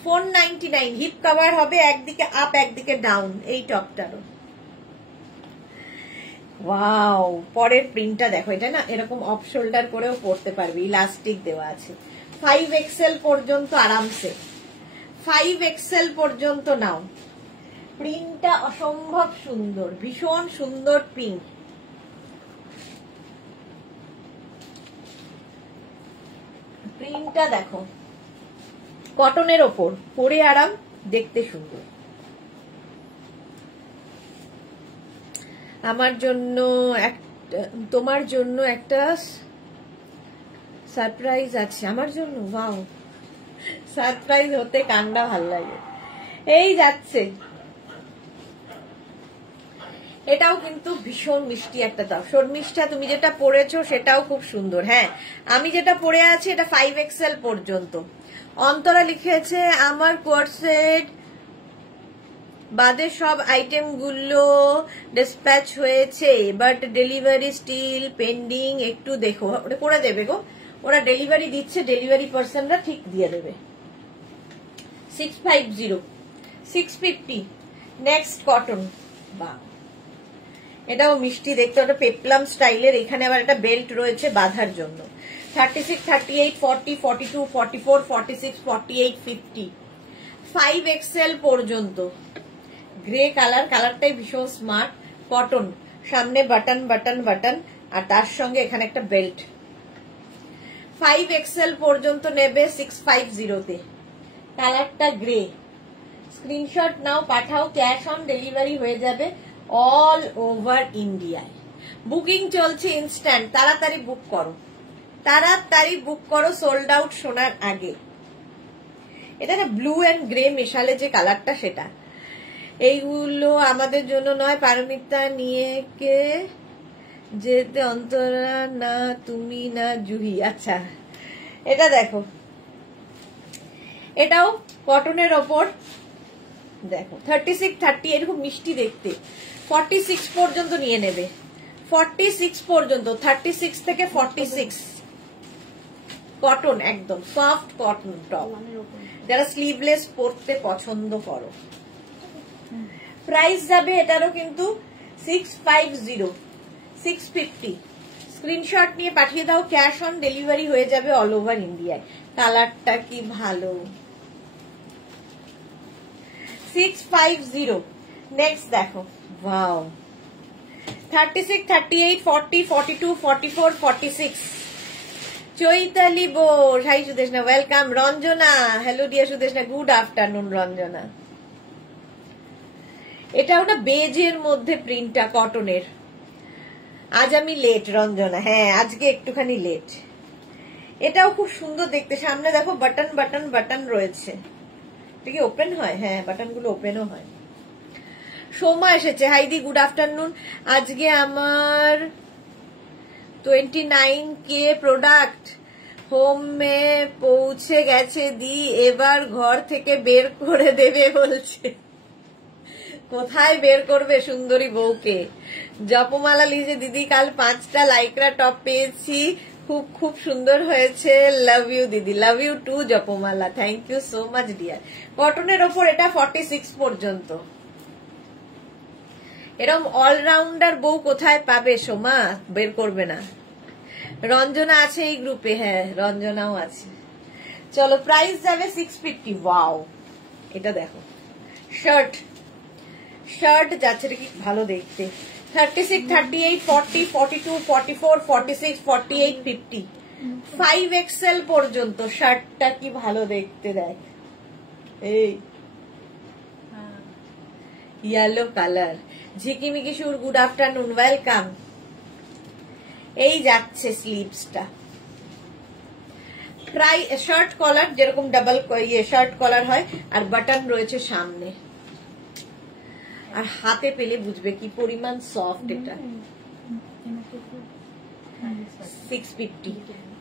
499। হিপ কভার হবে, একদিকে আপ একদিকে ডাউন, এই টপটারও। ওয়াও, পরের প্রিন্টটা দেখো, এটা না এরকম অফ শোল্ডার করেও পরতে পারবে, ইলাস্টিক দেওয়া আছে। 5XL পর্যন্ত আরামসে, 5XL পর্যন্ত নাও। প্রিন্টটা অসম্ভব সুন্দর, ভীষণ সুন্দর প্রিন্ট। প্রিন্টটা দেখো, কটনের ওপর, পরে আরাম, দেখতে সুন্দর। আমার জন্য তোমার জন্য একটা সারপ্রাইজ আছে। আমার জন্য? ওয়াও, সারপ্রাইজ হতে কান্ডা ভাল লাগে। এই যাচ্ছে, এটাও কিন্তু ভীষণ মিষ্টি একটা দাও। শর্মিষ্ঠা, তুমি যেটা পরেছো সেটাও খুব সুন্দর। হ্যাঁ, আমি যেটা পরে আছি এটা 5XL পর্যন্ত। অন্তরা লিখেছে আমার কোর্সেট বাদে সব আইটেম গুলো ডিসপ্যাচ হয়েছে, বাট ডেলিভারি স্টিল পেন্ডিং। একটু দেখো, ওটা করে দেবে গো, ওরা ডেলিভারি দিচ্ছে, ডেলিভারি পার্সনরা ঠিক দিয়ে দেবে। 650, 650। নেক্সট কটন, বা এটাও মিষ্টি দেখতে, ওটা পেপলাম স্টাইলের। এখানে আবার একটা বেল্ট রয়েছে বাঁধার জন্য। 36, 38, 40, 42, 44, 46, 48, 50, 5XL পর্যন্ত। গ্রে কালার, কালারটাই ভীষণ স্মার্ট। কটন, সামনে বাটন বাটন বাটন, আর তার সঙ্গে এখানে একটা বেল্ট। 5XL পর্যন্ত নেবে 650-তে। কালারটা গ্রে। স্ক্রিনশট নাও, পাঠাও, ক্যাশ অন ডেলিভারি হয়ে যাবে অল ওভার ইন্ডিয়ায়। বুকিং চলছে ইনস্ট্যান্ট, তাড়াতাড়ি বুক করো, তাড়াতাড়ি বুক করো, সোল্ড আউট শোনার আগে। এটা না ব্লু এন্ড গ্রে মেশালে যে কালারটা, সেটা। এইগুলো আমাদের জন্য নয়, পারমিতা নিয়ে কে যেতে, অন্তরা না, তুমি না, জুহি। আচ্ছা, এটা দেখো, এটাও কটনের ওপর। দেখো 36, 30, এরকম মিষ্টি দেখতে। 46 পর্যন্ত নিয়ে নেবে, 46 পর্যন্ত, 36 থেকে 46। কটন, একদম সফট কটন টপ, যারা স্লিভলেস পরতে পছন্দ করো। প্রাইস যাবে এটারও কিন্তু 650, 650। স্ক্রিনশট নিয়ে পাঠিয়ে দাও, ক্যাশ অন ডেলিভারি হয়ে যাবে অল ওভার ইন্ডিয়ায়। কালারটা কি ভালো, 650। নেক্সট দেখো, wow, 36, 38, 40, 42, 44, 46। Chaitali Bose, hi Sudeshna, welcome. Ranjana, hello dear Sudeshna, good afternoon Ranjana. এটাও না বেজের মধ্যে প্রিন্টটা, কটনের। আজ আমি লেট রঞ্জনা, হ্যাঁ আজকে একটুখানি লেট। এটাও খুব সুন্দর দেখতে, সামনে দেখো বাটন বাটন বাটন রয়েছে। এটা কি ওপেন হয়? হ্যাঁ, বাটন গুলো ওপেনও হয়। সোমা এসেছে, হাইদি গুড আফটারনুন। আজকে আমার 29K প্রোডাক্ট হোমে পৌঁছে গেছে দি, এবার ঘর থেকে বের করে দেবে বলছে। কোথায় বের করবে সুন্দরী বউকে? জপমালা লিখে, দিদি কাল 5টা লাইকরা টপ পেয়েছি, খুব খুব সুন্দর হয়েছে, লাভ ইউ দিদি। Love you too Japamala, thank you so much dear. কটনের ওপর এটা 46 পর্যন্ত। এরকম অলরাউন্ডার বউ কোথায় পাবে সোমা? বের করবে না। রঞ্জনা আছে এই গ্রুপে, হ্যাঁ রঞ্জনাও আছে। চলো প্রাইস যাবে 650। ওয়াও, এটা দেখো শার্ট, শার্ট যাচ্ছে কি ভালো দেখতে। 36, 38, 40, 42, 44, 46, 48, 50, 5XL পর্যন্ত শার্টটা কি ভালো দেখতে দেখ। এই ইয়েলো কালার, ঝিকিমিকি সুর, গুড আফটারনুন, ওয়েলকাম। এই যাচ্ছে স্লিভসটা, প্রায় শার্ট কলার, যেরকম ডাবল শার্ট কলার হয়, আর বাটন রয়েছে সামনে। আর হাতে পেলে বুঝবে কি পরিমাণ সফট এটা। 650,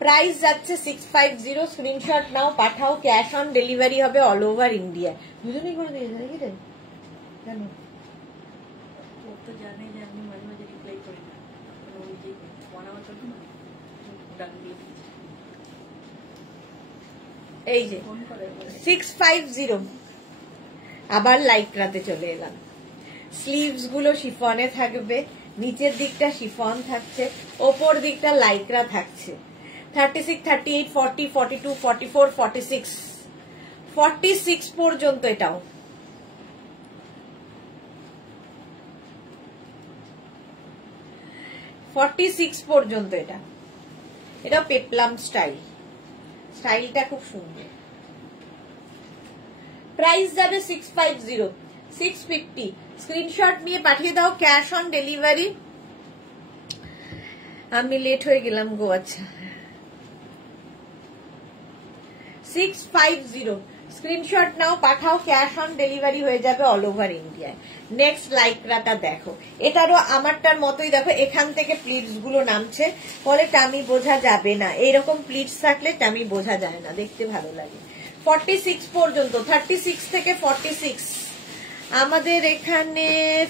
প্রাইস যাচ্ছে 650। স্ক্রিনশট নাও, পাঠাও, ক্যাশ অন ডেলিভারি হবে অল ওভার ইন্ডিয়া। দুজনেই করে দিয়েছে নাকি রে? কেন ও তো জানে যে আমি মাঝে মাঝে রিপ্লাই করি না, ওই যে বানাবার জন্য ডাক দিয়ে দিয়েছি। এই যে 650। আবার লাইট রাতে চলে এলাম। স্লিভস গুলো শিফনে থাকবে, নিচের দিকটা শিফন থাকছে, ওপর দিকটা লাইক্রা থাকছে। 36, 38, 40, 42, 44, 46, 46 পর্যন্ত এটাও। পর্যন্ত এটা, এটা পেপলাম স্টাইল, স্টাইলটা খুব সুন্দর। প্রাইস যাবে 650, 650। স্ক্রিনশট নিয়ে পাঠিয়ে দাও, ক্যাশ অন ডেলিভারি। আমি লেট হয়ে গেলাম গো। আচ্ছা 650, স্ক্রিনশট নাও, পাঠাও, ক্যাশ অন ডেলিভারি হয়ে যাবে অল ওভার ইন্ডিয়ায়। নেক্সট লাইক্রাটা দেখো, এটারও আমারটার মতোই দেখো, এখান থেকে প্লিটস গুলো নামছে, ফলে টামি বোঝা যাবে না। এইরকম প্লিটস থাকলে টামি বোঝা যায় না, দেখতে ভালো লাগে। 46 পর্যন্ত, 36 থেকে 46। আমাদের এখানে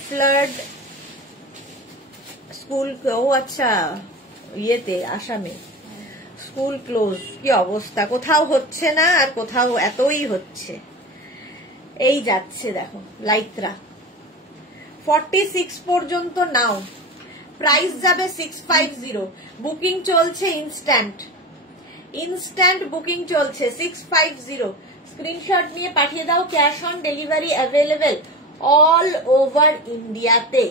ফ্লাড স্কুল, ও আচ্ছা ইয়েতে আসামে স্কুল ক্লোজ, কি অবস্থা, কোথাও হচ্ছে না আর কোথাও এতই হচ্ছে। এই যাচ্ছে দেখো লাইত্রা, 46 পর্যন্ত নাও, প্রাইস যাবে 650। বুকিং চলছে, ইনস্ট্যান্ট ইনস্ট্যান্ট বুকিং চলছে। 650, স্ক্রিনশট নিয়ে পাঠিয়ে দাও, cash on delivery available all over ইন্ডিয়াতে।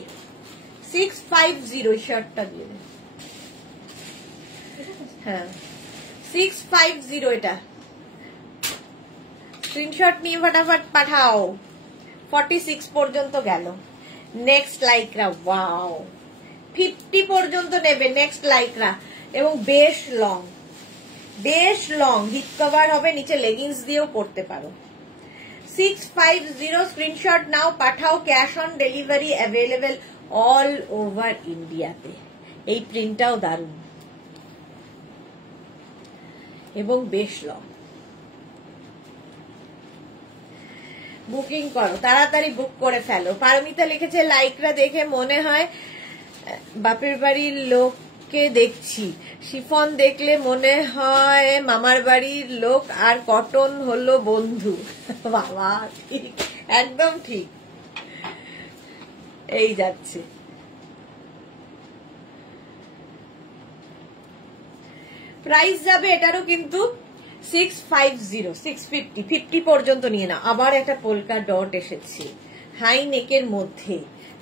650 শার্টটা দিয়ে দেন, হ্যাঁ 650 এটা। স্ক্রিনশট নিয়ে ফটাফট পাঠাও। 46 পর্যন্ত গেল। নেক্সট লাইকরা, ওয়াও 50 পর্যন্ত নেবে নেক্সট লাইকরা, এবং বেশ লং, বেশ লং, হিপ কভার হবে, নিচে লেগিংস দিয়েও পড়তে পারো। 650, স্ক্রিনশট নাও, পাঠাও, cash on delivery available all over ইন্ডিয়াতে। এই প্রিন্টটাও দারুণ এবং বেশ লং। বুকিং করো, তাড়াতাড়ি বুক করে ফেলো। পারমিতা লিখেছে, লাইকরা দেখে মনে হয় বাপের বাড়ির লোককে দেখছি, শিফন দেখলে মনে হয় মামার বাড়ির লোক, আর কটন হলো বন্ধু। বাবা ঠিক, একদম ঠিক। এই যাচ্ছে, প্রাইস যাবে এটারও কিন্তু 650, 650, 50 পর্যন্ত নিয়ে না। আবার একটা পোলকা ডট এসেছে হাই নেকের মধ্যে।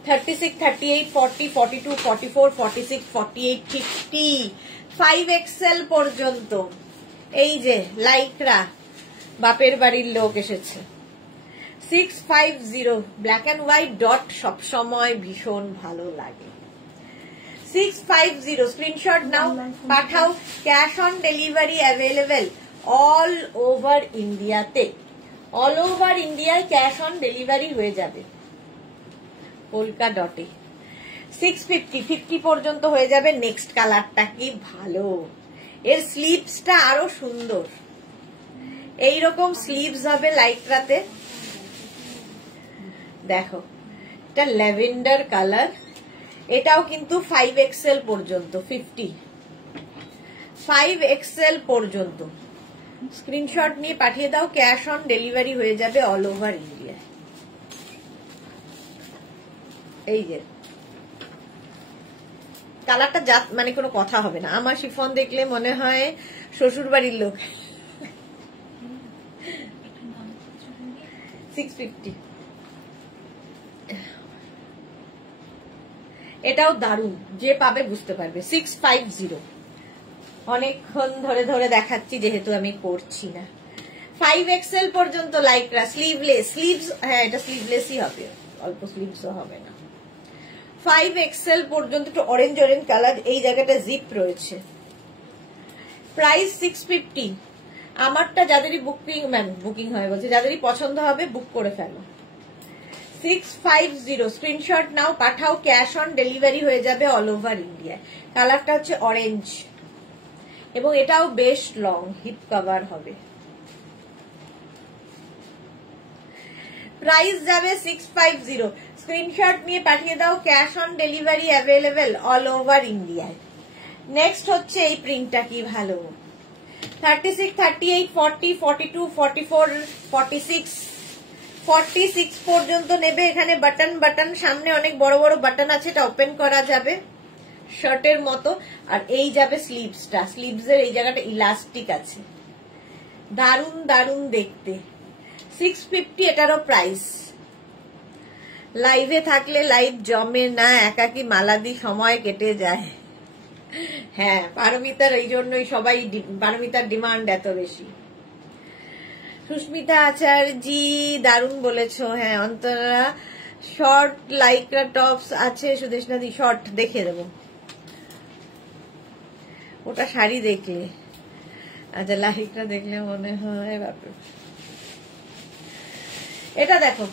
36, 38, 40, 42, 44, 46, 48, 50, 5XL পর্যন্ত। এই যে লাইকরা বাপের বাড়ির লোক এসেছে। 650, ব্ল্যাক অ্যান্ড হোয়াইট ডট সবসময় ভীষণ ভালো লাগে। 650, স্ক্রিনশট নাও, পাঠাও, cash on delivery available all over ইন্ডিয়াতে। অল ওভার ইন্ডিয়ায় ক্যাশ অন ডেলিভারি হয়ে যাবে। পোলকা ডটে 650, 50 পর্যন্ত হয়ে যাবে। নেক্সট কালারটা কি ভালো, এর স্লিভসটা আরো সুন্দর, এইরকম স্লিভস হবে লাইক্রাতে। দেখো এটা ল্যাভেন্ডার কালার, এটাও কিন্তু 5XL পর্যন্ত, 5XL পর্যন্ত। স্ক্রিনশট নিয়ে পাঠিয়ে দাও, ক্যাশ অন ডেলিভারি হয়ে যাবে অল ওভার ইন্ডিয়া। এই যে কালারটা যা মানে কোনো কথা হবে না, আমার শিফন দেখলে মনে হয় শ্বশুর বাড়ির লোক। 650। এটাও দারুণ, যে পাবে বুঝতে পারবে। 650। অনেকক্ষণ ধরে ধরে দেখাচ্ছি যেহেতু আমি করছি না। 5XL পর্যন্ত লাইক্রা, স্লিভলেস, স্লিভস, হ্যাঁ এটা স্লিভলেসই হবে, অল্প স্লিভসও হবে না। 5XL পর্যন্ত, একটু অরেঞ্জ অরেঞ্জ কালার, এই জায়গাটা জিপ রয়েছে। প্রাইস 650। আমারটা যাদেরই বুকিং হয়ে গেছে, যাদেরই পছন্দ হবে বুক করে ফেলো। 650 স্ক্রিনশট নাও, পাঠাও, ক্যাশ অন ডেলিভারি হয়ে যাবে অল ওভার ইন্ডিয়া। কালারটা হচ্ছে অরেঞ্জ এবং এটাও বেশ লং, হিপ কভার হবে। প্রাইস যাবে 650। স্ক্রিনশট নিয়ে পাঠিয়ে দাও, cash on delivery available all over ইন্ডিয়ায়। নেক্সট হচ্ছে এই প্রিন্টটা, কি ভালো। 36, 38, 40, 42, 44, 46, 46 পর্যন্ত নেবে। এখানে বাটন বাটন, সামনে অনেক বড় বড় বাটন আছে, এটা ওপেন করা যাবে শার্টের মতো। আর এই যাবে স্লিভসটা, স্লিভসের এই জায়গাটা ইলাস্টিক আছে, দারুন দারুন দেখতে। 650 এটারও প্রাইস। লাইভে থাকলে লাইভ জমে না, একাকি মালাদি সময় কেটে যায়। হ্যাঁ পারমিতার, এই জন্যই সবাই পারমিতার ডিমান্ড এত বেশি। সুস্মিতা আচার্যি দারুণ বলেছো। হ্যাঁ অন্তরা, শর্ট লাইক্রা টপস আছে সুদেশনা দি, শর্ট দেখে দেবো, ওটা শাড়ি দেখলে। আচ্ছা লাইক্রা দেখলে মনে হয় বাপরে। এটা দেখো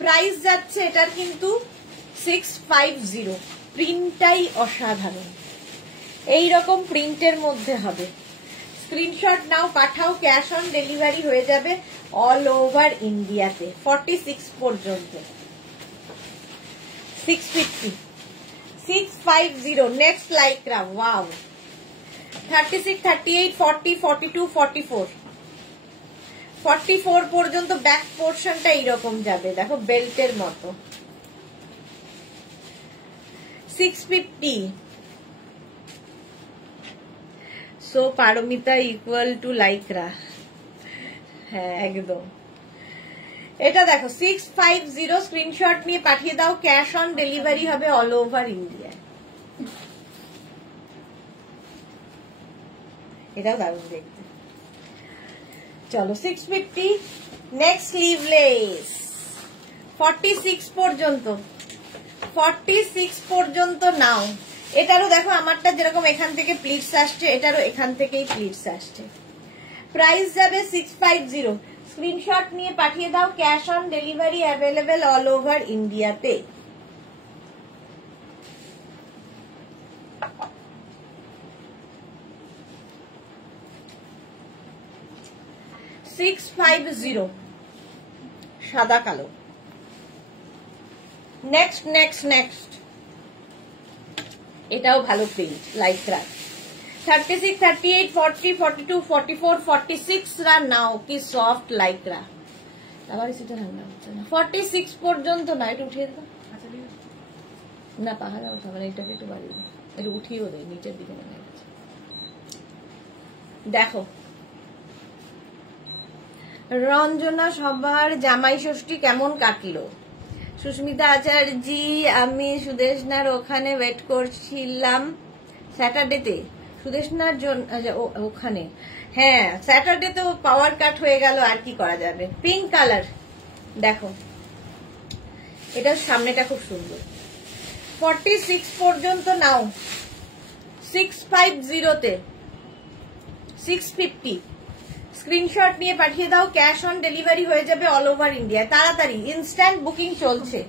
প্রাইস যাচ্ছে এটার কিন্তু 650। প্রিন্টটাই অসাধারণ, এইরকম প্রিন্টের মধ্যে হবে। স্ক্রিনশট নাও, পাঠাও, ক্যাশ অন ডেলিভারি হয়ে যাবে অল ওভার ইন্ডিয়াতে। 46 পর্যন্ত 650, 650। Next Lycra, wow. 36, 38, 40, 42, 44, 44 পর্যন্ত ব্যাক পোর্শনটা এইরকম যাবে, দেখো বেল্টের মতো। 650। So Paromita equal to Lycra, হ্যাঁ একদম। এটা দেখো 650। স্ক্রিনশট নিয়ে পাঠিয়ে দাও, ক্যাশ অন ডেলিভারি হবে অল ওভার ইন্ডিয়া। এটাও দারুণ দেখতে। চলো 650। নেক্সট স্লিভলেস 46 পর্যন্ত, 46 পর্যন্ত নাও। এটারও দেখো আমারটা যেরকম এখান থেকে প্লিটস আসছে, এটারও এখান থেকেই প্লিটস আসছে। প্রাইস যাবে 650। স্ক্রিনশট নিয়ে পাঠিয়ে দাও, cash on delivery available all over ইন্ডিয়াতে। সাদা কালো। নেক্সট নেক্সট নেক্সট, এটাও ভালো প্রিন্ট লাইক্রা। 36, 38, 40, 42, 44, 46 রা নাও, কি সফট লাইক্রা। আবার সেটা ঠান্ডা হচ্ছে না। 46 পর্যন্ত না, এটা উঠিয়ে দাও না, পাহাড়া উঠা মানে এটাকে একটু বাড়িয়ে দাও, এটা উঠিয়েও দেয় নিচের দিকে মনে হচ্ছে। দেখো রঞ্জনা, সবার জামাই ষষ্ঠী কেমন কাটলো? সুস্মিতা আচার্যি, আমি সুদেশনার ওখানে ওয়েট করছিলাম স্যাটারডেতে। সুদেশনার জন্য ওখানে, হ্যাঁ স্যাটারডে তো পাওয়ার কাট হয়ে গেল, আর কি করা যাবে। পিঙ্ক কালার দেখো, এটার সামনেটা খুব সুন্দর। 46 পর্যন্ত নাও। 650 650। স্ক্রিনশট নিয়ে পাঠিয়ে দাও, ক্যাশ অন ডেলিভারি হয়ে যাবে অল ওভার ইন্ডিয়া। তাড়াতাড়ি ইনস্ট্যান্ট বুকিং চলছে।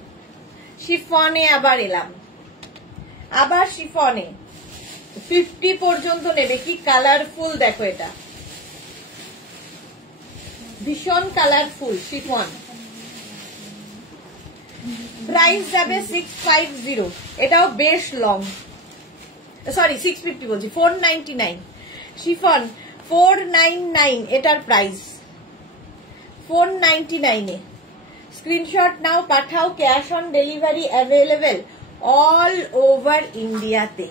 শিফনে আবার এলাম, আবার শিফনে 50 পর্যন্ত নেবে। কি কালারফুল দেখো, এটা ভীষণ কালারফুল শিফন। প্রাইস যাবে 650। এটাও বেশ লং, সরি 650 বলছি, 499 শিফন 499 এটার প্রাইস 499 এ। স্ক্রিনশট নাও, পাঠাও, cash on delivery available all over ইন্ডিয়াতে।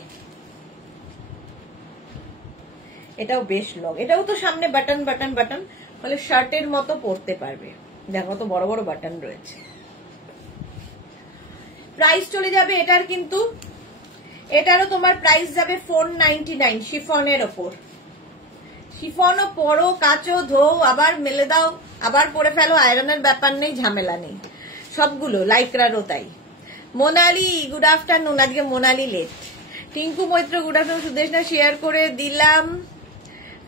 এটাও বেশ লং, এটাও তো সামনে বাটন বাটন বাটন, ফলে শার্টের মতো পরতে পারবে। দেখো তো বড় বড় বাটন রয়েছে। প্রাইস চলে যাবে এটার, কিন্তু এটারও তোমার প্রাইস যাবে 499 শিফনের ওপর। শিফনও পরো, কাচো, ধো, আবার মেলে দাও, আবার পরে ফেলো, আয়রনের ব্যাপার নেই, ঝামেলা নেই। সবগুলো লাইক্রারও তাই। মোনালি গুড আফটারনুন, আজকে Monali late. Tinku Maitra good afternoon. Sudeshna share করে দিলাম।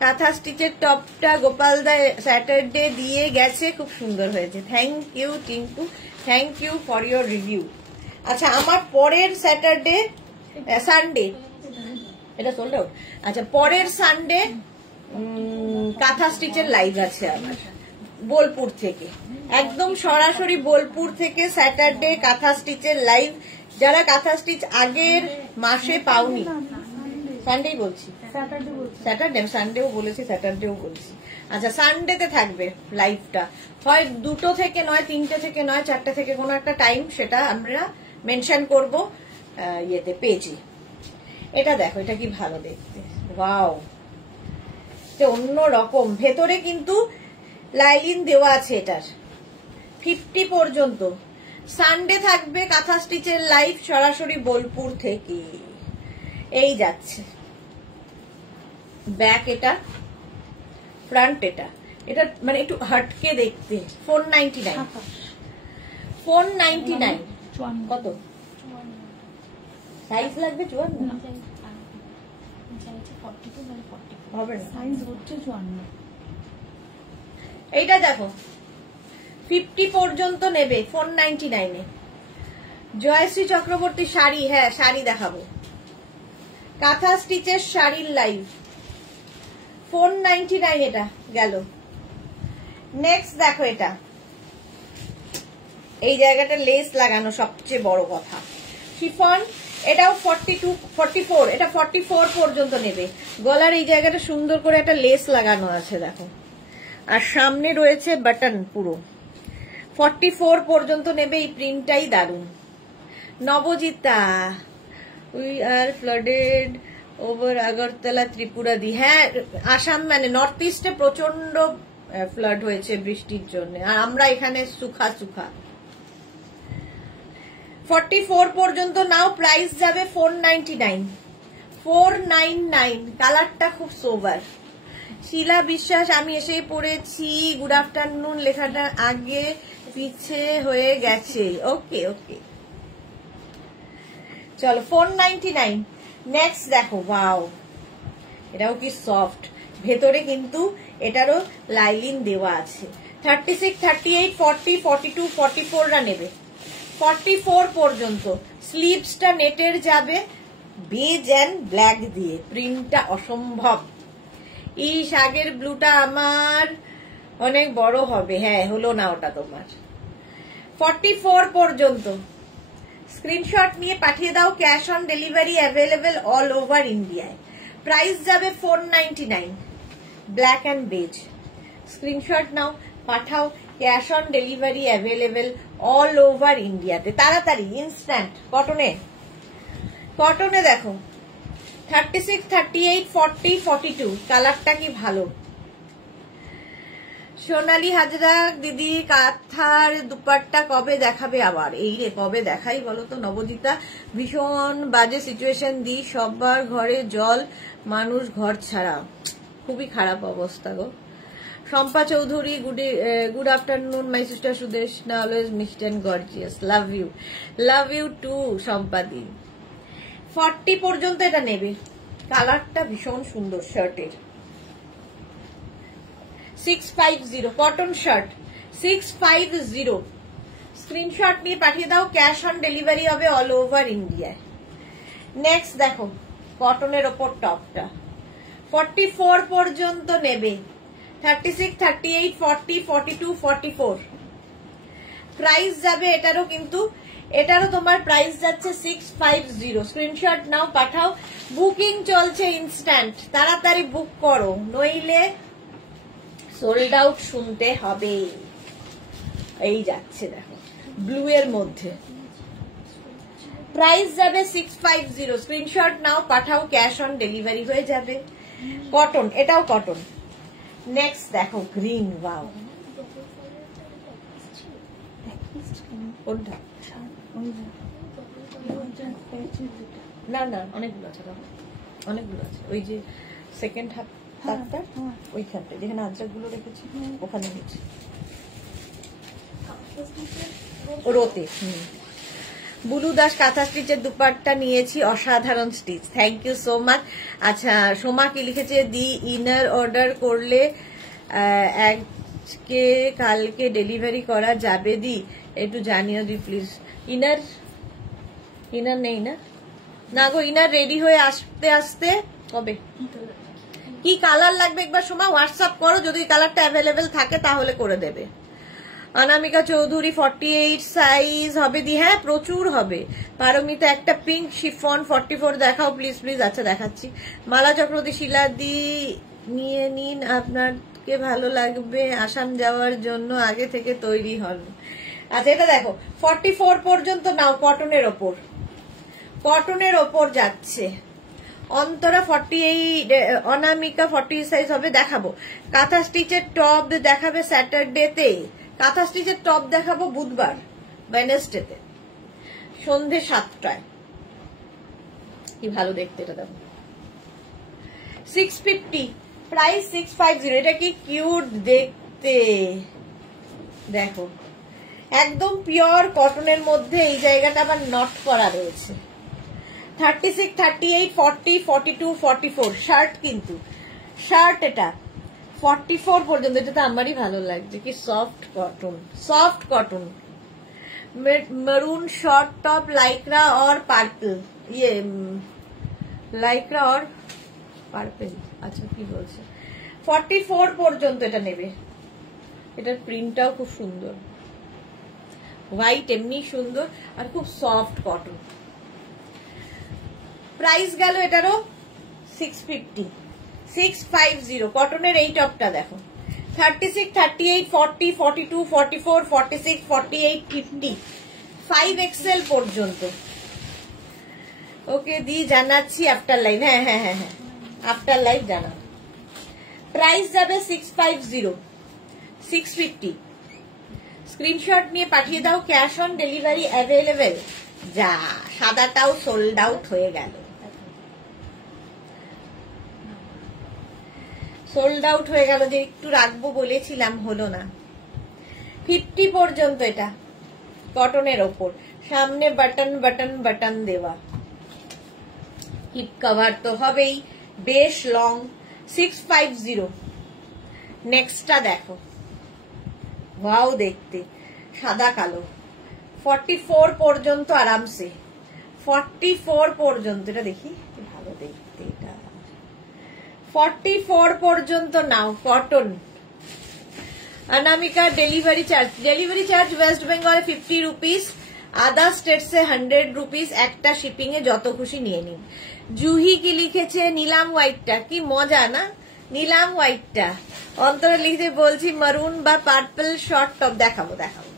কাঁথা স্টিচের টপটা গোপালদা স্যাটারডে দিয়ে গেছে, খুব সুন্দর হয়েছে। Thank you Tinku, thank you for your review. আচ্ছা, আমার পরের স্যাটারডে সানডে, এটা সোল্ড আউট। আচ্ছা, পরের সানডে কাঁথা স্টিচের লাইভ আছে আমার বোলপুর থেকে, একদম সরাসরি বোলপুর থেকে স্যাটারডে কাঁথা স্টিচের লাইভ। যারা কাঁথা স্টিচ আগের মাসে পাওনি, সানডেই বলছি, স্যাটারডে, সানডেও বলেছি, স্যাটারডেও বলছি। আচ্ছা, সানডেতে থাকবে লাইভটা, হয় 2টো থেকে নয় 3টে থেকে নয় 4টে থেকে, কোনো একটা টাইম, সেটা আমরা মেনশন করব ইয়েতে, পেজে। এটা দেখো, এটা কি ভালো দেখতে, ওয়াও, অন্য রকম। ভেতরে কিন্তু লাইলিন দেওয়া আছে এটার 50 পর্যন্ত। সানডে থাকবে কাঁথা স্টিচের লাইভ সরাসরি বোলপুর থেকে। এই যাচ্ছে ব্যাক, এটা ফ্রন্ট, এটা এটা মানে একটু হটকে দেখতে। 499 499 কত সাইজ লাগবে? 54 হবে না, সাইজ হচ্ছে 54। এইটা দেখো 50 পর্যন্ত নেবে 499 এ। জয়শ্রী চক্রবর্তী শাড়ি, হ্যাঁ শাড়ি দেখাবো, কাঁথা স্টিচের শাড়ির লাইভ 499 এটা গেল। নেক্সট দেখো, এটা এই জায়গাটা লেস লাগানো সবচেয়ে বড় কথা। শিফন, এটাও 44, এটা 44 পর্যন্ত নেবে। গলার এই জায়গাটা সুন্দর করে একটা লেস লাগানো আছে দেখো, আর সামনে রয়েছে বাটন পুরো। 44 পর্যন্ত নেবে, এই প্রিন্টটাই দারুন। Nabajita, we are flooded over Agartala Tripura দি। হ্যাঁ, আসাম মানে নর্থ ইস্টে প্রচন্ড ফ্লাড হয়েছে বৃষ্টির জন্য, আর আমরা এখানে সুখা সুখা। 44 পর্যন্ত নাও, প্রাইস যাবে 499 499। কালারটা খুব সোবার। শিলা বিশ্বাস, আমি এসেই পড়েছি, গুড আফটারনুন, লেখাটা আগে পিছে হয়ে গেছে। ওকে ওকে, চলো 499। নেক্সট দেখো, ওয়াও, এটাও কি সফট। ভেতরে কিন্তু এটারও লাইলিন দেওয়া আছে। 36, 38, 40, 42, 44রা নেবে। 44 পর্যন্ত। স্লিভসটা নেটের যাবে, বেজ এন্ড ব্ল্যাক দিয়ে, প্রিন্টটা অসম্ভব। এই শাগের ব্লুটা আমার অনেক বড় হবে। হ্যাঁ, হলো না ওটা তোমার। 44 পর্যন্ত স্ক্রিনশট নিয়ে পাঠিয়ে দাও, cash on delivery available all over ইন্ডিয়ায়। প্রাইস যাবে 499, ব্ল্যাক অ্যান্ড বেজ। স্ক্রিনশট নাও, পাঠাও, cash on delivery available all over ইন্ডিয়াতে। তাড়াতাড়ি, ইনস্ট্যান্ট। কটনে দেখো 36, 38, 40, 42। কালারটা কি ভালো। সোনালী হাজরা দিদি, কাঁথার দুপাট্টা কবে দেখাবে আবার? এই রে, কবে দেখাই বলো তো নবজিতা। ভীষণ বাজে সিচুয়েশন দি, সবার ঘরে জল, মানুষ ঘর ছাড়া, খুবই খারাপ অবস্থা গো। Sampa Chowdhury, good afternoon my sister Sudeshna, always missed and gorgeous, love you too Sampa দি। 40 পর্যন্ত এটা নেবে। কালারটা ভীষণ সুন্দর শার্টের। 650 কটন শার্ট, 650। স্ক্রিনশট নিয়ে পাঠিয়ে দাও, ক্যাশ অন ডেলিভারি হবে অল ওভার ইন্ডিয়ায়। নেক্সট দেখো, কটনের ওপর টপটা 44 পর্যন্ত নেবে। 36, 38, 40, 42, 44 প্রাইস যাবে এটারও, কিন্তু এটারও তোমার প্রাইস যাচ্ছে 650। স্ক্রিনশট নাও, পাঠাও। বুকিং চলছে ইনস্ট্যান্ট, তাড়াতাড়ি বুক করো, নইলে সোল্ড আউট শুনতে হবে। এই যাচ্ছে দেখো ব্লু এর মধ্যে, প্রাইস যাবে 650। স্ক্রিনশট নাও, পাঠাও, ক্যাশ অন ডেলিভারি হয়ে যাবে। কটন, এটাও কটন। নেক্সট দেখো গ্রিন, ওয়াও। কোনটা? না না, অনেকগুলো আছে, অনেকগুলো আছে। ওই যে সেকেন্ড হাফ পার্টটা, ওইখানটা যেখানে আজরাক গুলো রেখেছি ওখানে হচ্ছে রোতে। বুলু দাস কাঁথা স্টিচের দুপাট্টা নিয়েছি, অসাধারণ stitch, thank you so much. আচ্ছা, সোমা কি লিখেছে, দি ইনার অর্ডার করলে আজকে কালকে ডেলিভারি করা যাবে দি, একটু জানিও দি প্লিজ। ইনার ইনার নেই না? না গো, ইনার রেডি হয়ে আসতে আসতে কবে, কি কালার লাগবে একবার সোমা হোয়াটসঅ্যাপ করো, যদি কালারটা অ্যাভেলেবেল থাকে তাহলে করে দেবে। অনামিকা চৌধুরী 48 সাইজ হবে দি? হ্যাঁ, প্রচুর হবে। পারমিতা একটা পিঙ্ক শিফন 44 দেখাও প্লিজ প্লিজ। আচ্ছা দেখাচ্ছি। মালা চক্রবর্তী, শিলা দি নিয়ে নিন, আপনাকে ভালো লাগবে, আসাম যাওয়ার জন্য আগে থেকে তৈরি হন। আচ্ছা এটা দেখো 44 পর্যন্ত নাও, কটনের ওপর, কটনের ওপর যাচ্ছে। অন্তরা 48, অনামিকা 40 সাইজ হবে, দেখাবো। কাঁথা স্টিচের টপ দেখাবে স্যাটারডেতে, কাঁথা স্টিচের টপ দেখাবো বুধবার, ওয়েডনেসডেতে সন্ধে 7টায়। কি ভালো দেখতে এটা, দেখো 650, প্রাইস 650। এটা কি কিউট দেখতে, দেখো একদম পিওর কটনের মধ্যে, এই জায়গাটা আবার নট করা রয়েছে। 36, 38, 40, 42, 44 শার্ট, কিন্তু শার্ট এটা 44 পর্যন্ত। এটা তো আমারই ভালো লাগছে, কি soft cotton, soft cotton. Maroon short top, Lycra और পার্পল, ইয়ে লাইক্রা और পার্পল। আচ্ছা কি বলছে, 44 পর্যন্ত এটা নেবে। এটার প্রিন্টটাও খুব সুন্দর, হোয়াইট এমনি সুন্দর, আর খুব সফট কটন। প্রাইস গেল এটারও 650, 650। কটনের এই টপটা দেখো 36, 38, 40, 42, 44, 46, 48, 50, 5XL পর্যন্ত। ওকে দি, জানাচ্ছি আফটার লাইভ। হ্যাঁ হ্যাঁ হ্যাঁ হ্যাঁ, আফটার লাইভ জানা। প্রাইস যাবে 650, 650। স্ক্রিনশট নিয়ে পাঠিয়ে দাও, ক্যাশ অন ডেলিভারি অ্যাভেলেবেল। যা, সাদাটাও সোল্ড আউট হয়ে গেল, সোল্ড আউট হয়ে গেল। যে একটু রাখবো বলেছিলাম, হলো না। 50 পর্যন্ত এটা কটনের ওপর, সামনে বাটন বাটন বাটন দেওয়া, হিপ কভার তো হবেই, বেশ লং। 650। নেক্সটটা দেখো, ওয়াও দেখতে, সাদা কালো। 44 পর্যন্ত আরামসে, 44 পর্যন্ত। এটা দেখি, ভালো দেখতে এটা। 44 পর্যন্ত নাও, কটন। অনামিকা ডেলিভারি চার্জ ওয়েস্ট বেঙ্গলে 50 রুপিস, আদার স্টেটসে 100 রুপিস, একটা শিপিং এ যত খুশি নিয়ে নিন। জুহি কি লিখেছে, নিলাম হোয়াইটটা, কি মজা না, নিলাম হোয়াইটটা। অন্তরে লিখতে বলছি মারুন বা পার্পল শর্ট টপ, দেখাবো দেখাবো।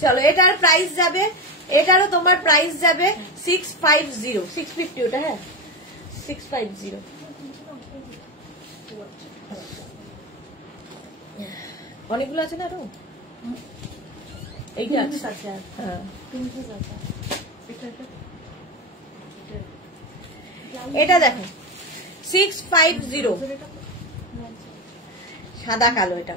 চলো, এটার প্রাইস যাবে, এটারও তোমার প্রাইস যাবে 650, 650 ওটা, হ্যাঁ 650। অনেকগুলো আছে না আরো, এইটা আছে। হ্যাঁ, এটা দেখো 650, সাদা কালো। এটা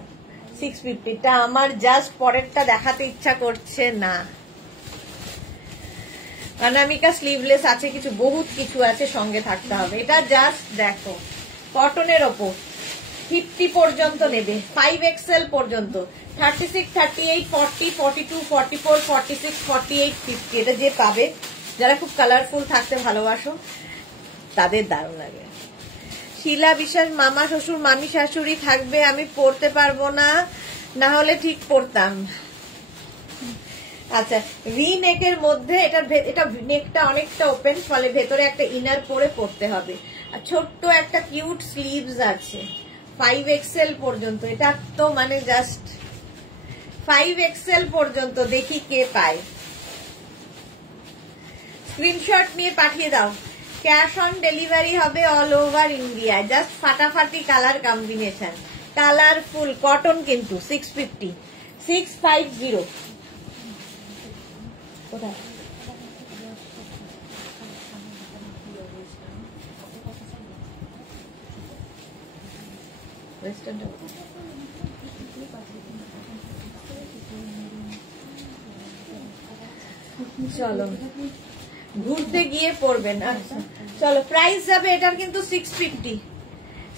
650, টা আমার জাস্ট পরেরটা দেখাতে ইচ্ছা করছে না। অনামিকা স্লিভলেস আছে, কিছু বহুত কিছু আছে, সঙ্গে থাকতে হবে। এটা জাস্ট দেখো, কটনের ওপর 50 পর্যন্ত নেবে, 5XL পর্যন্ত। 36, 38, 40, 42, 44, 46, 48, 50। এটা যে পাবে যারা খুব কালারফুল থাকতে ভালোবাসো, তাদের দারুণ লাগে। শিলা বিশ্বাস, মামা শ্বশুর মামি শাশুড়ি থাকবে, আমি পড়তে পারবো না, না হলে ঠিক পড়তাম। আচ্ছা, ভি নেকের মধ্যে এটা নেকটা অনেকটা ওপেন, ফলে ভেতরে একটা ইনার পরে পড়তে হবে। আর ছোট্ট একটা কিউট স্লিভস আছে 5XL পর্যন্ত। এটা তো মানে জাস্ট 5XL পর্যন্ত। দেখি কে পায়, স্ক্রিনশট নিয়ে পাঠিয়ে দাও। ক্যাশ অন ডেলিভারি হবে অল ওভার ইন্ডিয়া। জাস্ট ফাটাফাটি কালার কম্বিনেশন, কালারফুল কটন কিন্তু 650 650। কোথায় চলো ঘুরতে গিয়ে পড়বেন। আচ্ছা চলো, প্রাইস যাবে এটার কিন্তু 650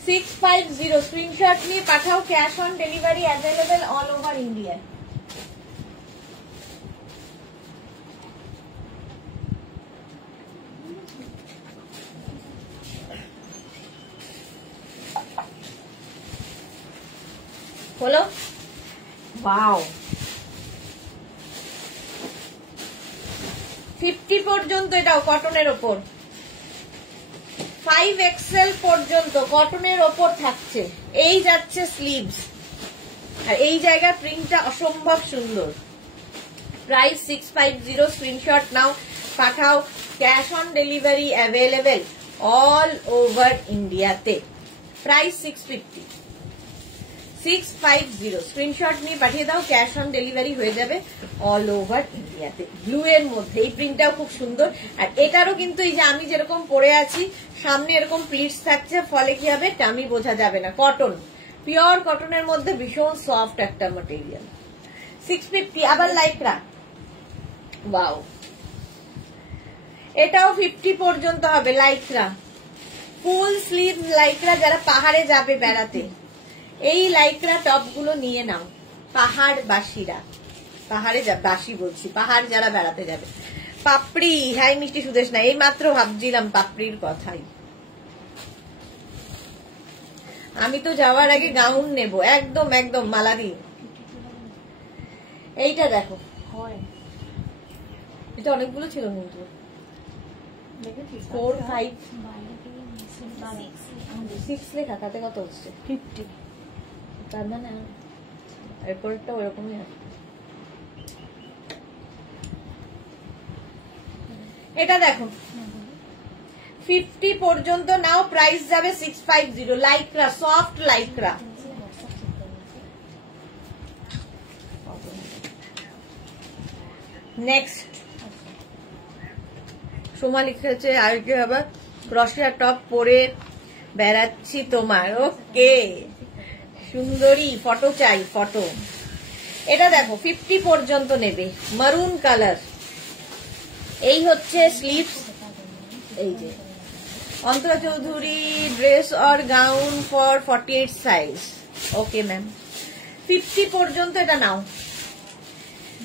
650। স্ক্রিনশট নিয়ে পাঠাও। Cash on delivery available all over India. হলো, ওয়াও 50 পর্যন্ত, এটাও কটনের ওপর 5XL পর্যন্ত কটনের ওপর থাকছে। এই যাচ্ছে স্লিভস, আর এই জায়গার প্রিন্টটা অসম্ভব সুন্দর। প্রাইস 650। স্ক্রিনশট নাও, পাঠাও। Cash on delivery available all over ইন্ডিয়াতে। প্রাইস 650 650। স্ক্রিনশট নিয়ে পাঠিয়ে দাও, ক্যাশ অন ডেলিভারি হয়ে যাবে অল ওভার ইন্ডিয়াতে। ব্লু এর মধ্যে এই প্রিন্টটাও খুব সুন্দর। আর এটারও কিন্তু এই যে আমি যেরকম পরে আছি সামনে এরকম প্লিটস থাকছে, ফলে কি হবে টামি বোঝা যাবে না। কটন, পিওর কটনের মধ্যে ভীষণ সফট একটা ম্যাটেরিয়াল। 650। আবার লাইক্রা, ওয়াও, এটাও 50 পর্যন্ত হবে। Lycra, full sleeve Lycra. যারা পাহাড়ে যাবে বেড়াতে এই লাইক্রা টপ গুলো নিয়ে নাও। পাহাড় বাসীরা, পাহাড়ে বাসী বলছি, পাহাড় যারা বেড়াতে যাবে। পাপড়ি, হাই মিষ্টি সুদেশ না, এই মাত্র ভাবছিলাম পাপড়ির কথাই। আমি তো যাওয়ার আগে গাউন নেব, একদম একদম মালাদি। এইটা দেখো, এটা অনেকগুলো ছিল কিন্তু 4 5 6 লেখা, তাতে কত হচ্ছে 50। তার মানে এরপরটা ওরকমই আছে। এটা দেখো 50 পর্যন্ত নাও, প্রাইস যাবে 650। Lycra, soft Lycra. Next Soma লিখেছে আর কি হবে, ক্রশিয়া টপ পরে বেড়াচ্ছি তোমার। ওকে সুন্দরী, ফটো চাই, ফটো। এটা দেখো 50 পর্যন্ত নেবে, মারুন কালার। এই হচ্ছে স্লিভস। এই যে Antara Chowdhury, dress or gown for 48 size. Okay ma'am, 50 পর্যন্ত এটা নাও।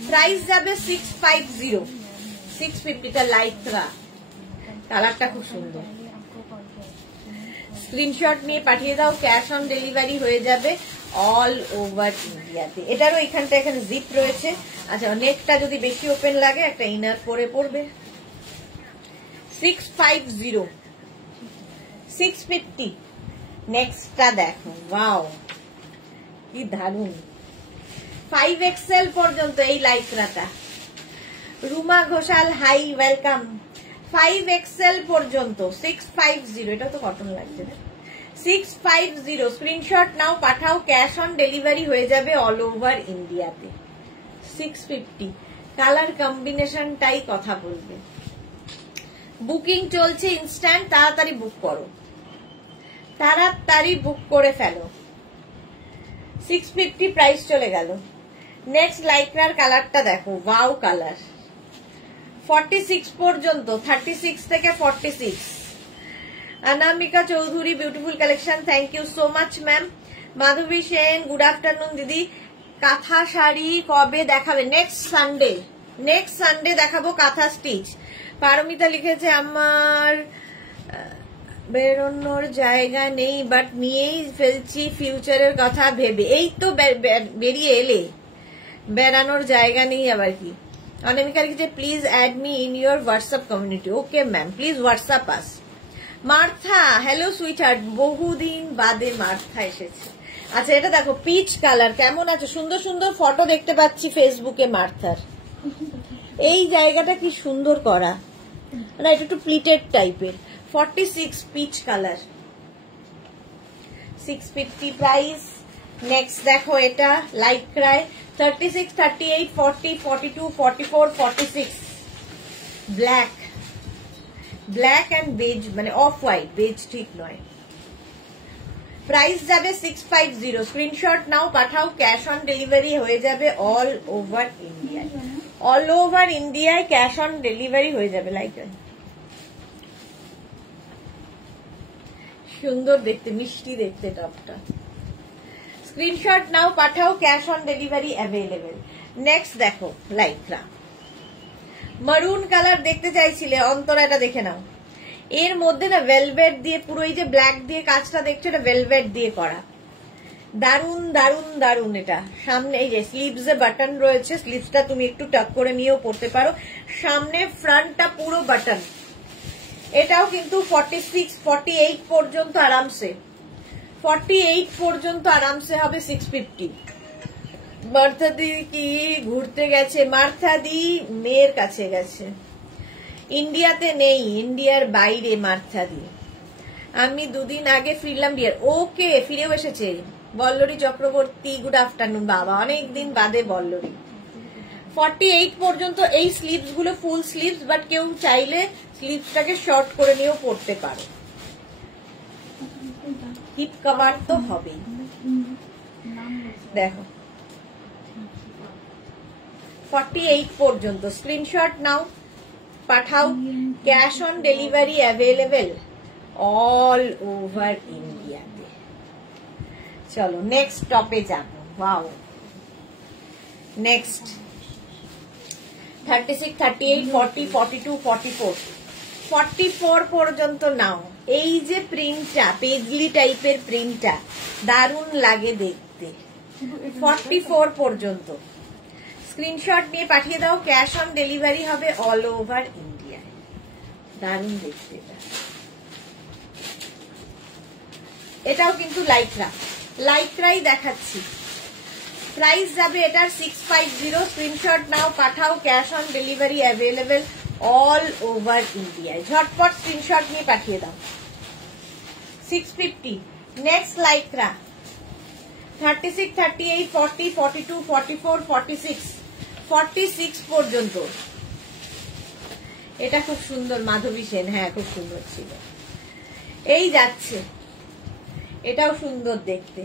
প্রাইস যাবে 650 650। টা লাইক্রা, কালারটা খুব সুন্দর। স্ক্রিনশট নিয়ে পাঠিয়ে দাও, ক্যাশ অন ডেলিভারি হয়ে যাবে অল ওভার ইন্ডিয়াতে। এটারও এখানটা এখানে জিপ রয়েছে। আচ্ছা, নেকটা যদি বেশি ওপেন লাগে একটা ইনার পরে পড়বে। 650 650। নেক্সটটা দেখো, ওয়াও কি দারুন। 5XL পর্যন্ত এই লাইক্রাটা। Ruma Ghoshal, hi, welcome. 5XL পর্যন্ত 650। এটা তো কটন লাগছে না। 650। স্ক্রিনশট নাও, পাঠাও। ক্যাশ অন ডেলিভারি হয়ে যাবে অল ওভার ইন্ডিয়াতে। 650। কালার কম্বিনেশনটাই কথা বলবে। বুকিং চলছে ইনস্ট্যান্ট, তাড়াতাড়ি বুক করো, তাড়াতাড়ি বুক করে ফেলো। 650 প্রাইস চলে গেল। নেক্সট লাইক্রার কালারটা দেখো, ওয়াও কালার। 46 পর্যন্ত, 36 থেকে 46। Anamika Chowdhury, beautiful collection, thank you so much ma'am. Madhabi Sen, good afternoon দিদি। কাঁথা শাড়ি কবে দেখাবে? নেক্সট সানডে, নেক্সট সানডে দেখাবো কাঁথা স্টিচ। পারমিতা লিখেছে আমার বেরোনোর জায়গা নেই, বাট নিয়েই ফেলছি ফিউচারের কথা ভেবে। এই তো বেরিয়ে এলে, বেড়ানোর জায়গা নেই আবার কি। অনামিকা লিখছে please add me in your WhatsApp community. Okay ma'am, please WhatsApp us. Martha, hello sweetheart, বহুদিন বাদে মার্থা এসেছে। আচ্ছা এটা দেখো পিচ কালার, কেমন আছে? সুন্দর সুন্দর ফটো দেখতে পাচ্ছি ফেসবুকে মার্থার। এই জায়গাটা কি সুন্দর করা না, এটা একটু প্লিটেড টাইপের। 46 পিচ কালার, 650 প্রাইস। নেক্সট দেখো এটা লাইক্রায় 36, 38, 40, 42, 44, 46 ব্ল্যাক, ব্ল্যাক অ্যান্ড বেজ, মানে অফ হোয়াইট, বেজ ঠিক নয়। প্রাইস যাবে 650। স্ক্রিনশট নাও, পাঠাও, ক্যাশ অন ডেলিভারি হয়ে যাবে অল ওভার ইন্ডিয়ায়। অল ওভার ইন্ডিয়ায় ক্যাশ অন ডেলিভারি হয়ে যাবে। লাইক্রায় সুন্দর দেখতে, মিষ্টি দেখতে টপটা। স্ক্রিনশট নাও, পাঠাও, cash on delivery available. Next দেখো লাইক্রা মারুন কালার দেখতে চাইছিলে, অন্তরা এটা দেখে নাও। এর মধ্যে না ভেলভেট দিয়ে পুরো এই যে ব্ল্যাক দিয়ে কাজটা দেখছো, এটা ভেলভেট দিয়ে করা, দারুন দারুন দারুন। এটা সামনে এই যে স্লিভসে বাটন রয়েছে, স্লিভসটা তুমি একটু টাক করে নিয়েও পড়তে পারো। সামনে ফ্রন্টটা পুরো বাটন। এটাও কিন্তু 46, 48 পর্যন্ত আরামসে, 48 পর্যন্ত আরামসে হবে 650। মার্থাদি কি ঘুরতে গেছে? মার্থাদি মেয়ের কাছে গেছে, ইন্ডিয়াতে নেই, ইন্ডিয়ার বাইরে মার্থাদি। আমি দুদিন আগে ফিরলাম বিয়ার। ওকে, ফিরেও এসেছে বল্লরী চক্রবর্তী, গুড আফটারনুন। বাবা অনেকদিন বাদে বল্লরী। 48 পর্যন্ত এই স্লিভস গুলো ফুল স্লিভস, বাট কেউ চাইলে স্লিভসটাকে শর্ট করে নিয়েও পড়তে পারো। হিপ কভার তো হবেই। দেখো 48 পর্যন্ত। স্ক্রিনশট নাও, পাঠাও, cash on delivery available all over ইন্ডিয়াতে। চলো নেক্সট টপে যাব। ওয়াও, নেক্সট 36, 38, 40, 42, 44, 44 পর্যন্ত নাও। এই যে প্রিন্টটা, পেজলি টাইপের প্রিন্টটা দারুণ লাগে দেখতে। 44 পর্যন্ত স্ক্রিনশট নিয়ে পাঠিয়ে দাও, ক্যাশ অন ডেলিভারি হবে অল ওভার ইন্ডিয়া। দারুণ দেখতে এটা। এটাও কিন্তু লাইক্রা, লাইক্রাই দেখাচ্ছি। প্রাইস যাবে এটার 650। স্ক্রিনশট নাও, পাঠাও, cash on delivery available all over ইন্ডিয়ায়। ঝটপট স্ক্রিনশট নিয়ে পাঠিয়ে দাও। 650। নেক্সট লাইক্রা 36, 38, 40, 42, 44, 46, 46 পর্যন্ত। এটা খুব সুন্দর, মাধবী সেন, হ্যাঁ খুব সুন্দর ছিল। এই যাচ্ছে, এটাও সুন্দর দেখতে।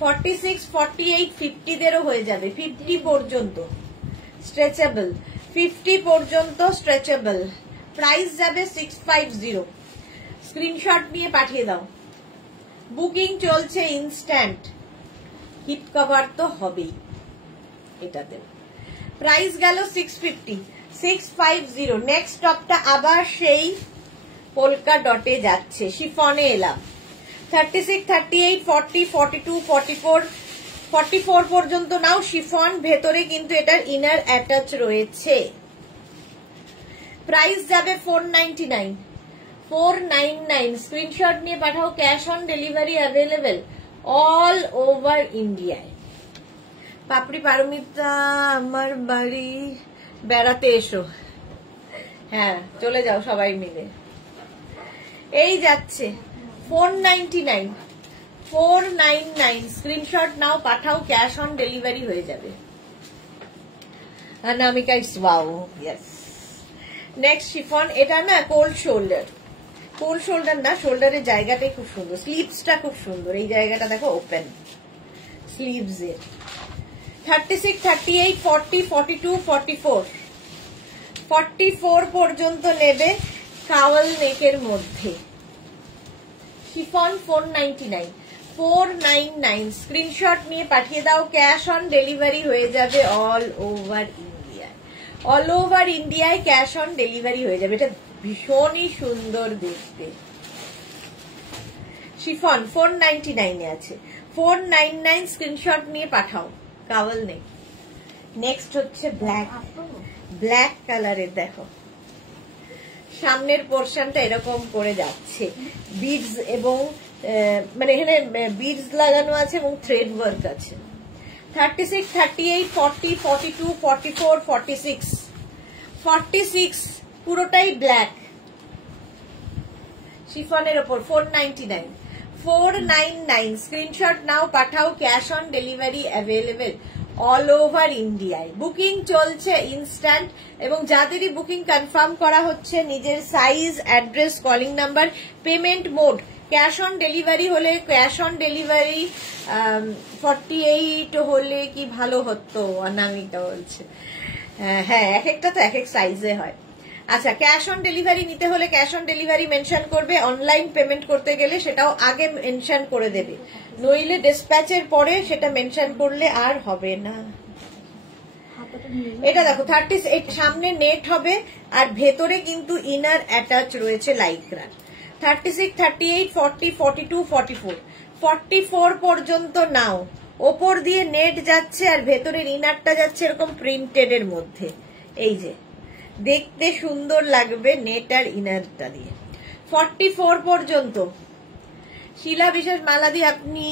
46, 48, 50 দেরও হয়ে যাবে। 50 পর্যন্ত স্ট্রেচেবল, 50 পর্যন্ত স্ট্রেচেবল। প্রাইস যাবে 650। স্ক্রিনশট নিয়ে পাঠিয়ে দাও। বুকিং চলছে ইনস্ট্যান্ট। হিপ কভার তো হবেই এটাতে। প্রাইস গেল 650, 650। নেক্সট টপটা আবার সেই পোলকা ডটে যাচ্ছে, শিফনে এলাম। 36, 38, 40, 42, 44, 44 পর্যন্ত নাও। শিফন, ভেতরে কিন্তু এটার ইনার অ্যাটাচ রয়েছে। প্রাইস যাবে 499, 499। স্ক্রিনশট নিয়ে পাঠাও, cash on delivery available all over ইন্ডিয়ায়। পাপড়ি পারমিতা, আমার বাড়ি বেড়াতে এসো। হ্যাঁ চলে যাও সবাই মিলে। এই যাচ্ছে 499, 499। স্ক্রিনশট নাও, পাঠাও, ক্যাশ অন ডেলিভারি হয়ে যাবে। Anamika it's wow, yes. Next chiffon, এটা না কোল্ড শোল্ডার, কোল্ড শোল্ডার না, শোল্ডারের জায়গাটাই খুব সুন্দর, স্লিভসটা খুব সুন্দর। এই জায়গাটা দেখো ওপেন স্লিভস এর। 36, 38, 40, 42, 44, 44 পর্যন্ত নেবে কাওয়াল নেকের মধ্যে। শিফন 499, 499। স্ক্রিনশট নিয়ে পাঠিয়ে দাও, ক্যাশ অন ডেলিভারি হয়ে যাবে all over India. All over ইন্ডিয়ায় ক্যাশ অন ডেলিভারি হয়ে যাবে। এটা ভীষণই সুন্দর দেখতে, শিফন 499 এ আছে, 499 স্ক্রিনশট নিয়ে পাঠাও, কাওয়াল নেই। নেক্সট হচ্ছে ব্ল্যাক, ব্ল্যাক কালারের দেখো সামনের পোর্শনটা এরকম করে যাচ্ছে, বিডস এবং মানে এখানে বিডস লাগানো আছে এবং থ্রেড ওয়ার্ক আছে। 36, 38, 40, 42, 44, 46, 46 পুরোটাই ব্ল্যাক শিফনের ওপর 499, 499 স্ক্রিনশট নাও পাঠাও, cash on delivery available all over ইন্ডিয়ায়। বুকিং চলছে ইনস্ট্যান্ট, এবং যাদেরই বুকিং কনফার্ম করা হচ্ছে নিজের size, address, calling number, payment mode, cash on delivery হলে ক্যাশ অন ডেলিভারি 48 হলে কি ভালো হতো, অনামিকা বলছে। হ্যাঁ, এক একটা তো এক এক সাইজে হয়। আচ্ছা, ক্যাশ অন ডেলিভারি নিতে হলে ক্যাশ অন ডেলিভারি মেনশন করবে, অনলাইন পেমেন্ট করতে গেলে সেটাও আগে মেনশন করে দেবে, নইলে ডিসপ্যাচের পরে সেটা মেনশন করলে আর হবে না। এটা দেখো 38 সামনে নেট হবে আর ভেতরে কিন্তু ইনার অ্যাটাচ রয়েছে লাইক্রার। 36, 38, 40, 42, 44, 44 পর্যন্ত নাও, ওপর দিয়ে নেট যাচ্ছে আর ভেতরের ইনারটা যাচ্ছে এরকম প্রিন্টেড এর মধ্যে, এই যে দেখতে সুন্দর লাগবে নেট আর ইনারটা দিয়ে। 44 পর্যন্ত শিলা বিশেষ মালাদি আপনি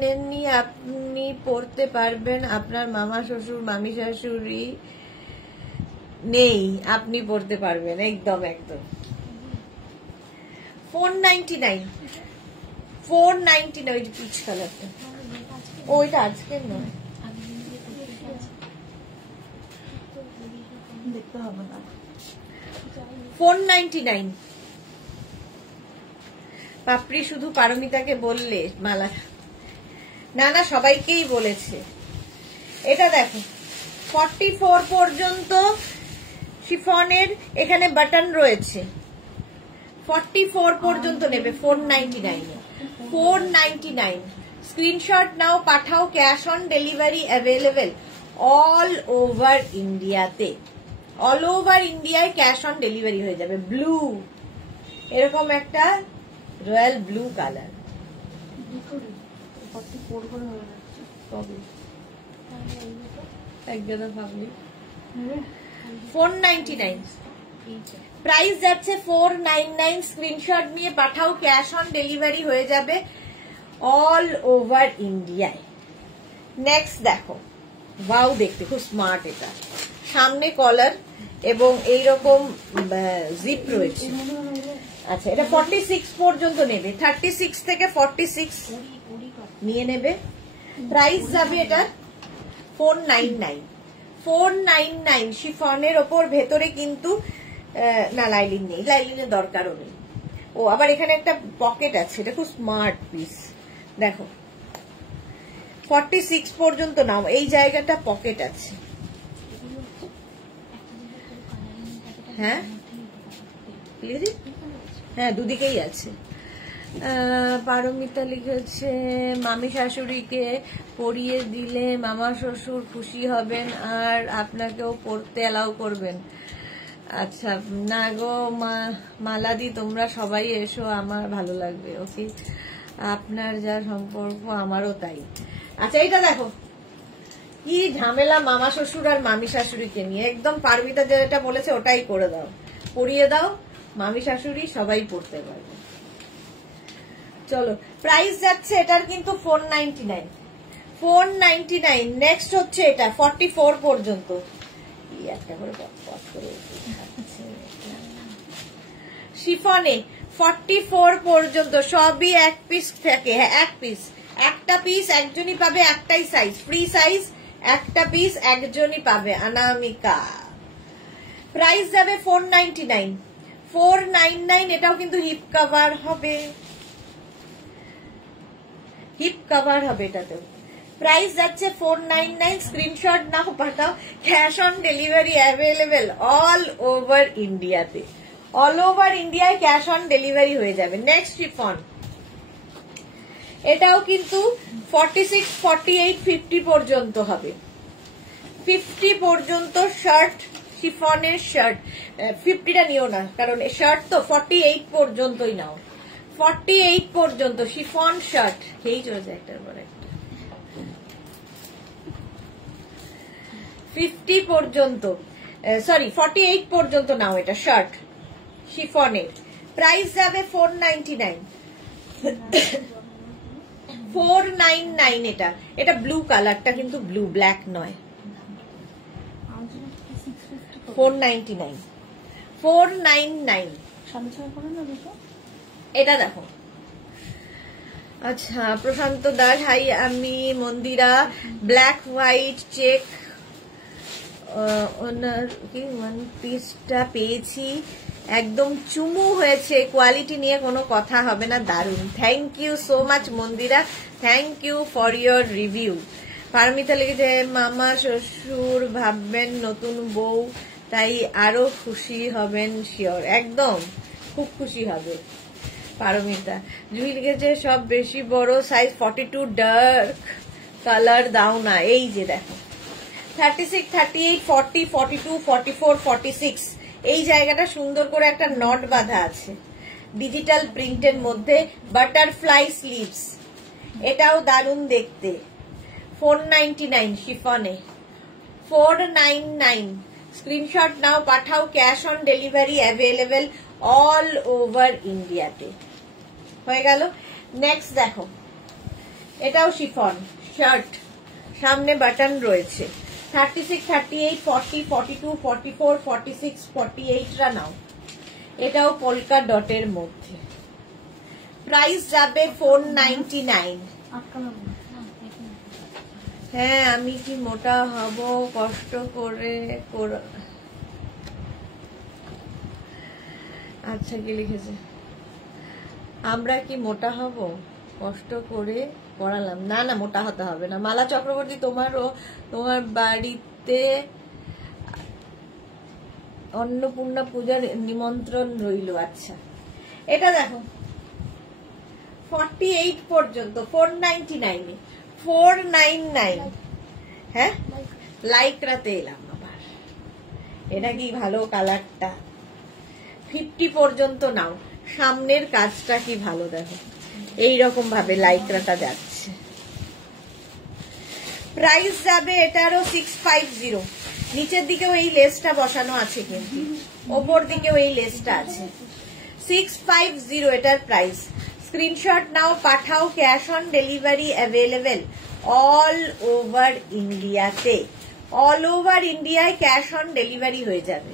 নেননি, আপনি পড়তে পারবেন, আপনার মামা শ্বশুর মামি শাশুড়ি নেই, আপনি পড়তে পারবেন, একদম একদম। 499, 499 ওই যে পিচ কালারটা, ওইটা আজকের নয়, দেখতে হবে না। 499 পাপড়ি শুধু পারমিতাকে বললে মালা, না না সবাইকেই বলেছে। এটা দেখো 44 পর্যন্ত শিফনের এখানে বাটন রয়েছে, 44 পর্যন্ত নেবে 499, 499 স্ক্রিনশট নাও পাঠাও, cash on delivery available all over ইন্ডিয়াতে, অল ওভার ইন্ডিয়ায় ক্যাশ অন ডেলিভারি হয়ে যাবে। ব্লু, এরকম একটা রয়্যাল ব্লু কালার, একজনে ভাবলি 499 প্রাইস যাচ্ছে 499, স্ক্রিনশট নিয়ে পাঠাও, ক্যাশ অন ডেলিভারি হয়ে যাবে অল ওভার ইন্ডিয়ায়। নেক্সট দেখো, ওয়াও দেখতে খুব স্মার্ট, এটা সামনে কলার এবং এইরকম জিপ রয়েছে। আচ্ছা, এটা 46 পর্যন্ত নেবে, 36 থেকে 46 নিয়ে নেবে। প্রাইস যাবে এটা 499, 499 শিফনের ওপর, ভেতরে কিন্তু না লাইলিন নেই, লাইলিনের দরকারও নেই। ও আবার এখানে একটা পকেট আছে, এটা খুব স্মার্ট পিস দেখো। 46 পর্যন্ত নাও, এই জায়গাটা পকেট আছে। হ্যাঁ হ্যাঁ, দুদিকেই আছে। পারমিতা লিখেছে মামি শাশুড়িকে পরিয়ে দিলে মামা শ্বশুর খুশি হবেন আর আপনাকেও পড়তে অ্যালাউ করবেন। আচ্ছা না গো মালাদি, তোমরা সবাই এসো, আমার ভালো লাগবে। ওকে, আপনার যা সম্পর্ক আমারও তাই। আচ্ছা, এটা দেখো কি ঝামেলা মামা শ্বশুর আর মামি শাশুড়িকে নিয়ে, একদম পারমিতা যেটা বলেছে ওটাই করে দাও, পরিয়ে দাও, মামি শাশুড়ি সবাই পড়তে পারবে। চলো, প্রাইস যাচ্ছে এটার কিন্তু 499, 499। নেক্সট হচ্ছে এটা 44 পর্যন্ত, একটা করে শিফনে 44 পর্যন্ত সবই এক পিস থাকে। হ্যাঁ, এক পিস, একটা পিস একজনই পাবে, একটাই সাইজ, ফ্রি সাইজ, একটা পিস একজনই পাবে। অনামিকা প্রাইস যাবে 499, 499। এটাও কিন্তু হিপ কভার হবে, হিপ কভার হবে এটাতেও। প্রাইস যাচ্ছে 499, স্ক্রিনশট নাও পাঠাও, cash on delivery available all over ইন্ডিয়াতে, অল ওভার ইন্ডিয়ায় ক্যাশ অন ডেলিভারি হয়ে যাবে। নেক্সট শিফন, এটাও কিন্তু 46, 48, 50 পর্যন্ত হবে, 50 পর্যন্ত শার্ট, শিফনের শার্ট। 50টা নিও না কারণ শার্ট তো, 48 পর্যন্তই নাও, 48 পর্যন্ত শিফন শার্ট খেয়েই চলেছে একটার পর একটা। 50 পর্যন্ত, সরি 48 পর্যন্ত নাও। এটা শার্ট শিফনের, প্রাইস যাবে 499। 499 এটা। এটা ব্লু কালারটা, কিন্তু ব্লু, ব্ল্যাক নয়। 499 499। এটা দেখো। আচ্ছা, প্রশান্ত দাস হাই, আমি মন্দিরা। ব্ল্যাক হোয়াইট চেক ওনার কি ওয়ান পিসটা পেয়েছি, একদম চুমু হয়েছে, কোয়ালিটি নিয়ে কোনো কথা হবে না, দারুন। Thank you so much Mandira, thank you for your review. Paromita লিখেছে মামা শ্বশুর ভাববেন নতুন বউ, তাই আরো খুশি হবেন শিওর। একদম খুব খুশি হবে পারমিতা। জুই লিখেছে সব বেশি বড় সাইজ 42 ডার্ক কালার দাও না। এই যে দেখো 36, 38, 40, 42, 44, 46 এই জায়গাটা সুন্দর করে একটা নট বাঁধা আছে ডিজিটাল প্রিন্টের মধ্যে, বাটারফ্লাই স্লিভস। এটাও দারুণ দেখতে। 499 শিফনে, 499। স্ক্রিনশট নাও, পাঠাও। Cash on delivery available all over ইন্ডিয়াতে। হয়ে গেল। নেক্সট দেখো, এটাও শিফন শার্ট, সামনে বাটন রয়েছে। 36, 38, 40, 42, 44, 46, 48 রা নাও। এটাও পোলকা ডটের মধ্যে, প্রাইস যাবে 499। হ্যাঁ, আমি কি মোটা হব কষ্ট করে? আচ্ছা, কি লিখেছে? আমরা কি মোটা হব কষ্ট করে পড়ালাম? না না, মোটা হতে হবে না। মালা চক্রবর্তী, তোমার বাড়িতে অন্নপূর্ণা পূজার নিমন্ত্রণ রইল। আচ্ছা, এটা দেখো 48 পর্যন্ত 499 499। হ্যাঁ, লাইক্রাতে এলাম আবার। এটা কি ভালো কালারটা। 50 পর্যন্ত নাও। সামনের কাজটা কি ভালো দেখো, এইরকম ভাবে লাইক্রাটা যাচ্ছে। প্রাইস যাবে এটারও 650। নিচের দিকেও এই লেসটা বসানো আছে, কিন্তু ওপর দিকেও এই লেসটা আছে। 650 এটার প্রাইস। স্ক্রিনশট নাও, পাঠাও। Cash on delivery available all over ইন্ডিয়াতে। অল ওভার ইন্ডিয়ায় ক্যাশ অন ডেলিভারি হয়ে যাবে।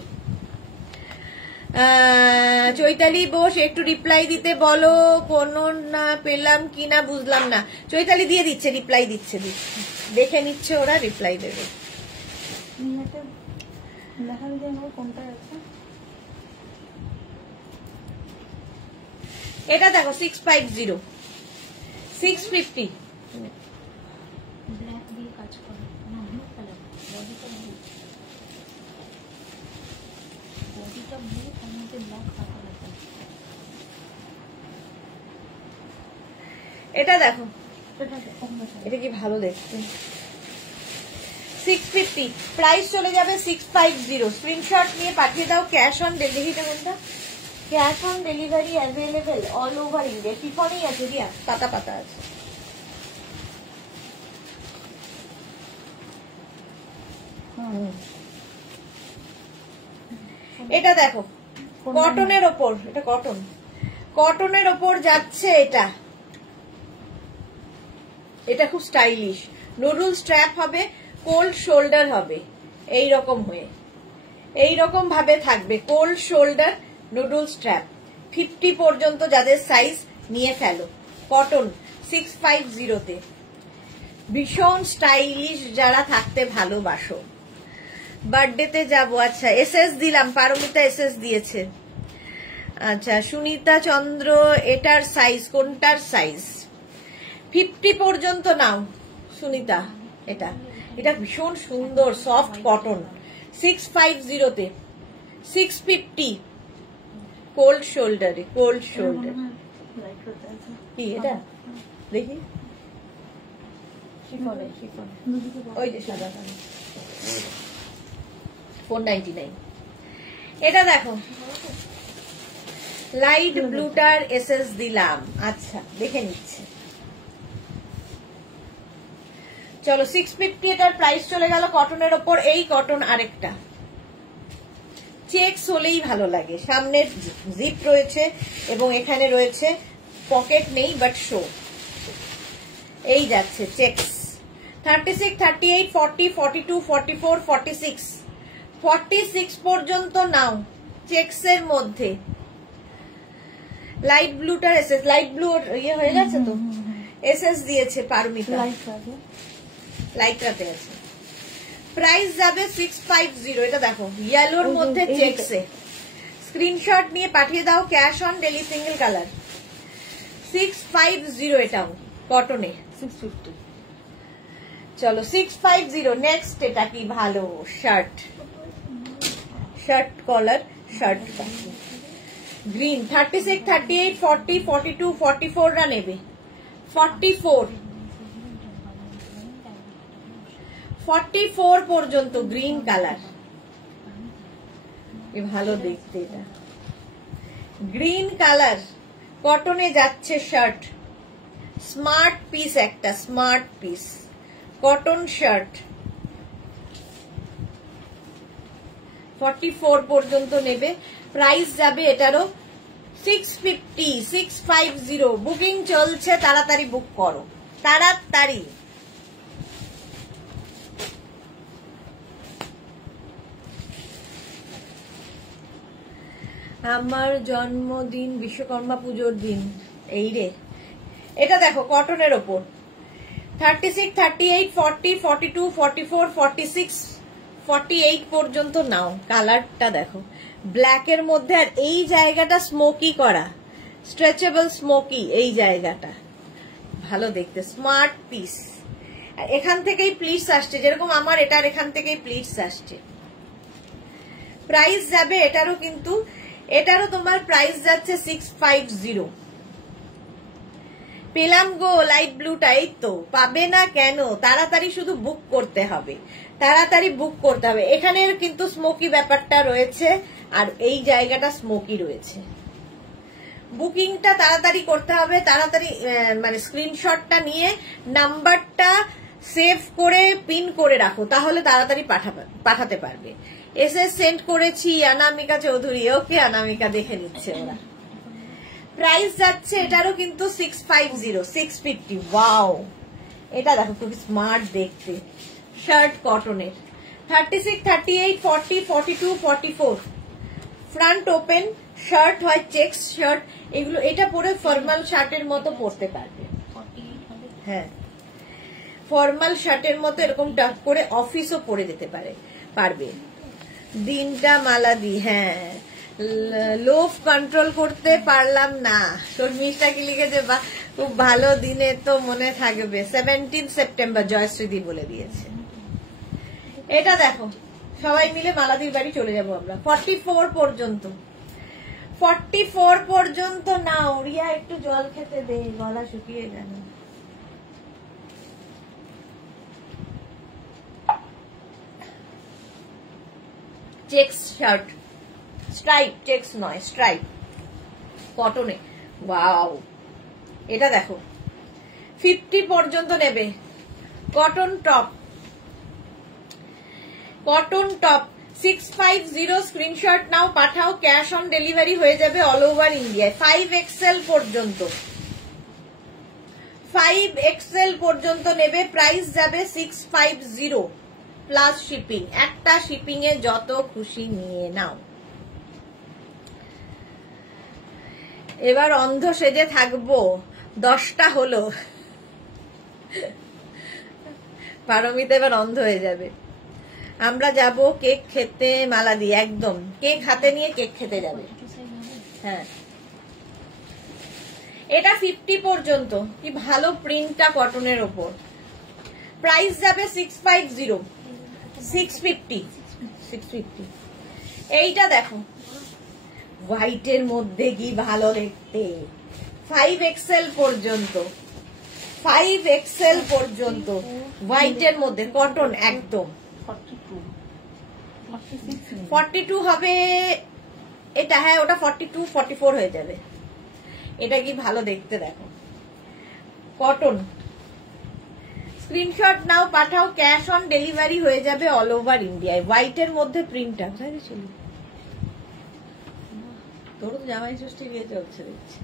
চৈতালি বোস, একটু রিপ্লাই দিতে বলো। কোনো না পেলাম কিনা বুঝলাম না। চৈতালি দিয়ে দিচ্ছে, রিপ্লাই দিচ্ছে, দেখে নিচ্ছে ওরা, রিপ্লাই দেবে। এটা দেখো 650 650। এটা দেখো, এটা কি ভালো দেখতে। 650 প্রাইস চলে যাবে 650। স্ক্রিনশট নিয়ে পাঠিয়ে দাও। ক্যাশ অন ডেলিভারিটা কোনটা? Cash on delivery available all over India. শিফনেই আছে, রিয়া পাতা পাতা আছে। এটা দেখো কটনের ওপর, এটা কটনের ওপর যাচ্ছে। এটা খুব স্টাইলিশ। নুডল স্ট্র্যাপ হবে, কোল্ড শোল্ডার হবে, এইরকম হয়ে এইরকম ভাবে থাকবে। Cold shoulder noodle strap. 50 পর্যন্ত যাদের সাইজ নিয়ে ফেলো। কটন 650-তে। ভীষণ স্টাইলিশ যারা থাকতে ভালোবাসো। বার্থডেতে যাবো। আচ্ছা, এসএস দিলাম, পারমিতা এসএস দিয়েছে। আচ্ছা, সুনিতা চন্দ্র, এটার সাইজ কোনটার সাইজ? 50 পর্যন্ত নাও সুনিতা। এটা ভীষণ সুন্দর সফট কটন। 650-তে 650 কোল্ড শোল্ডারে। কোল্ড শোল্ডার কি এটা দেখি। শিফনে ওই যে সাদা কালার 499। এটা দেখো লাইট ব্লুটার এসএস দিলাম। আচ্ছা দেখে নিচ্ছে, চলো 650 এটার প্রাইস চলে গেল কটনের ওপর। এই কটন আরেকটা চেকস হলেই ভালো লাগে, সামনে জিপ রয়েছে এবং এখানে রয়েছে পকেট নেই বাট শো, এই যাচ্ছে চেকস। 36, 38, 40, 42, 44, 46, 46 পর্যন্ত নাও চেকস এর মধ্যে। লাইট ব্লুটার এসএস, লাইট ব্লু ইয়ে হয়ে গেছে তো, এসএস দিয়েছে পারমিতা, লাইটটাতে আছে। প্রাইস যাবে 650। এটা দেখো ইয়েলোর মধ্যে চেকসে, স্ক্রিনশট নিয়ে পাঠিয়ে দাও, cash on daily, single colour. 650 এটাও কটনে, 650। চলো 650। নেক্সট এটা কি ভালো shirt, shirt collar shirt green. 36, 38, 40, 42, 44 রা নেবে। 44 পর্যন্ত গ্রিন কালার, ভালো দেখতে এটা, গ্রিন কালার কটনে যাচ্ছে শার্ট, স্মার্ট পিস, একটা স্মার্ট পিস কটন শার্ট। 44 পর্যন্ত নেবে, প্রাইস যাবে এটারও 650, 650। বুকিং চলছে, তাড়াতাড়ি বুক করো, তাড়াতাড়ি। আমার জন্মদিন বিশ্বকর্মা পুজোর দিন, এই রে। এটা দেখো কটনের ওপর 36, 38, 40, 42, 44, 46, 48 পর্যন্ত নাও। কালারটা দেখো ব্ল্যাক এর মধ্যে, আর এই জায়গাটা স্মোকি করা, স্ট্রেচেবল স্মোকি, এই জায়গাটা ভালো দেখতে, স্মার্ট পিস। এখান থেকেই প্লিটস আসছে, যেরকম আমার এটার এখান থেকেই প্লিটস আসছে। প্রাইস যাবে এটারও, কিন্তু এটারও তোমার প্রাইস যাচ্ছে 650। পেলাম গো লাইট ব্লুটা, এই তো পাবে না কেন, তাড়াতাড়ি শুধু বুক করতে হবে, তাড়াতাড়ি বুক করতে হবে। এখানের কিন্তু স্মোকি ব্যাপারটা রয়েছে, আর এই জায়গাটা স্মোকি রয়েছে। বুকিংটা তাড়াতাড়ি করতে হবে, তাড়াতাড়ি মানে স্ক্রিনশটটা নিয়ে নাম্বারটা সেভ করে পিন করে রাখো, তাহলে তাড়াতাড়ি পাঠাতে পারবে। এসএস সেন্ড করেছি অনামিকা চৌধুরী, ওকে অনামিকা দেখে নিচ্ছে ওরা। প্রাইস যাচ্ছে এটারও কিন্তু 650, 650। ওয়াও, এটা দেখো খুব স্মার্ট দেখতে, শার্ট কটনের। 36, 38, 40, 42, 44 ফ্রন্ট ওপেন শার্ট হয়, চেকস শার্ট এগুলো। এটা পরে ফর্মাল শার্টের মতো পরতে পারবে, হ্যাঁ ফর্মাল শার্টের মতো এরকম টাক করে অফিসও পরে যেতে পারবে। দিনটা মালা দি, হ্যাঁ লোভ কন্ট্রোল করতে পারলাম না। শর্মিষ্ঠা কি লিখেছে, বা খুব ভালো দিনে তো মনে থাকবে, 17 সেপ্টেম্বর জয়শ্রীদি বলে দিয়েছে। এটা দেখো সবাই মিলে মালাদির বাড়ি চলে যাবো আমরা। 44 পর্যন্ত, 44 পর্যন্ত নাও। রিয়া একটু জল খেতে দে, গলা শুকিয়ে গেল। চেকস শার্ট, স্ট্রাইপ, চেকস নয় স্ট্রাইপ কটনে। ওয়াও, এটা দেখো 50 পর্যন্ত নেবে। Cotton top, cotton top 650। Screenshot নাও, পাঠাও, ক্যাশ অন ডেলিভারি হয়ে যাবে অল ওভার ইন্ডিয়ায়। 5XL পর্যন্ত, 5XL পর্যন্ত নেবে, প্রাইস যাবে 650 প্লাস শিপিং। একটা শিপিং এ যত খুশি নিয়ে নাও। এবার অন্ধ সেজে থাকবো, 10টা হলো। পারমিতা এবার অন্ধ হয়ে যাবে। আমরা যাব কেক খেতে, মালা দিয়ে একদম কেক হাতে নিয়ে কেক খেতে যাবে। হ্যাঁ এটা 50 পর্যন্ত, কি ভালো প্রিন্টটা কটনের ওপর। প্রাইস যাবে 650, 650, 650। এইটা দেখো হোয়াইটের মধ্যে কি ভালো দেখতে, 5XL পর্যন্ত, 5XL পর্যন্ত হোয়াইটের মধ্যে কটন একদম। 42 হবে এটা হ্যাঁ ওটা 42 44 হয়ে যাবে। এটা কি ভালো দেখতে দেখো, কটন। স্ক্রিনশট নাও, পাঠাও, ক্যাশ অন ডেলিভারি হয়ে যাবে অল ওভার ইন্ডিয়ায়। হোয়াইটের মধ্যে প্রিন্টটা কোথায় গেছিল? তোর তো জামাই ষষ্ঠী গিয়ে চলছে দেখছি।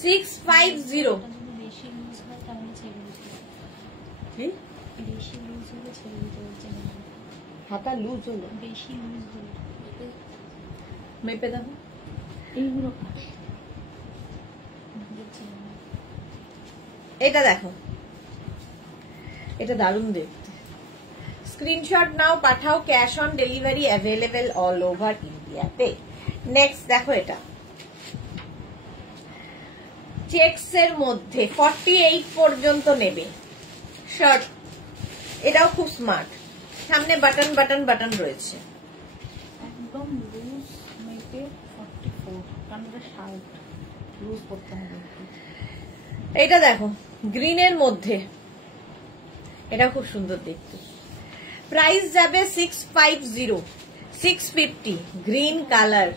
650 হাতা লুজ হলো, বেশি লুজ হলো, মেপে দেখো এইগুলো। এটা দেখো, এটা দারুণ দেখতে। স্ক্রিনশট নাও, পাঠাও, cash on delivery available all over ইন্ডিয়াতে। নেক্সট দেখো, এটা চেকস এর মধ্যে 48 পর্যন্ত নেবে শার্ট। এটাও খুব স্মার্ট, সামনে বাটন বাটন বাটন রয়েছে, একদম লুজ মেপে 44, কারণ এটা শার্ট লুজ করতে হবে। এটা দেখো গ্রিনের মধ্যে, এটা খুব সুন্দর দেখতে। প্রাইস যাবে 650, 650, গ্রিন কালার,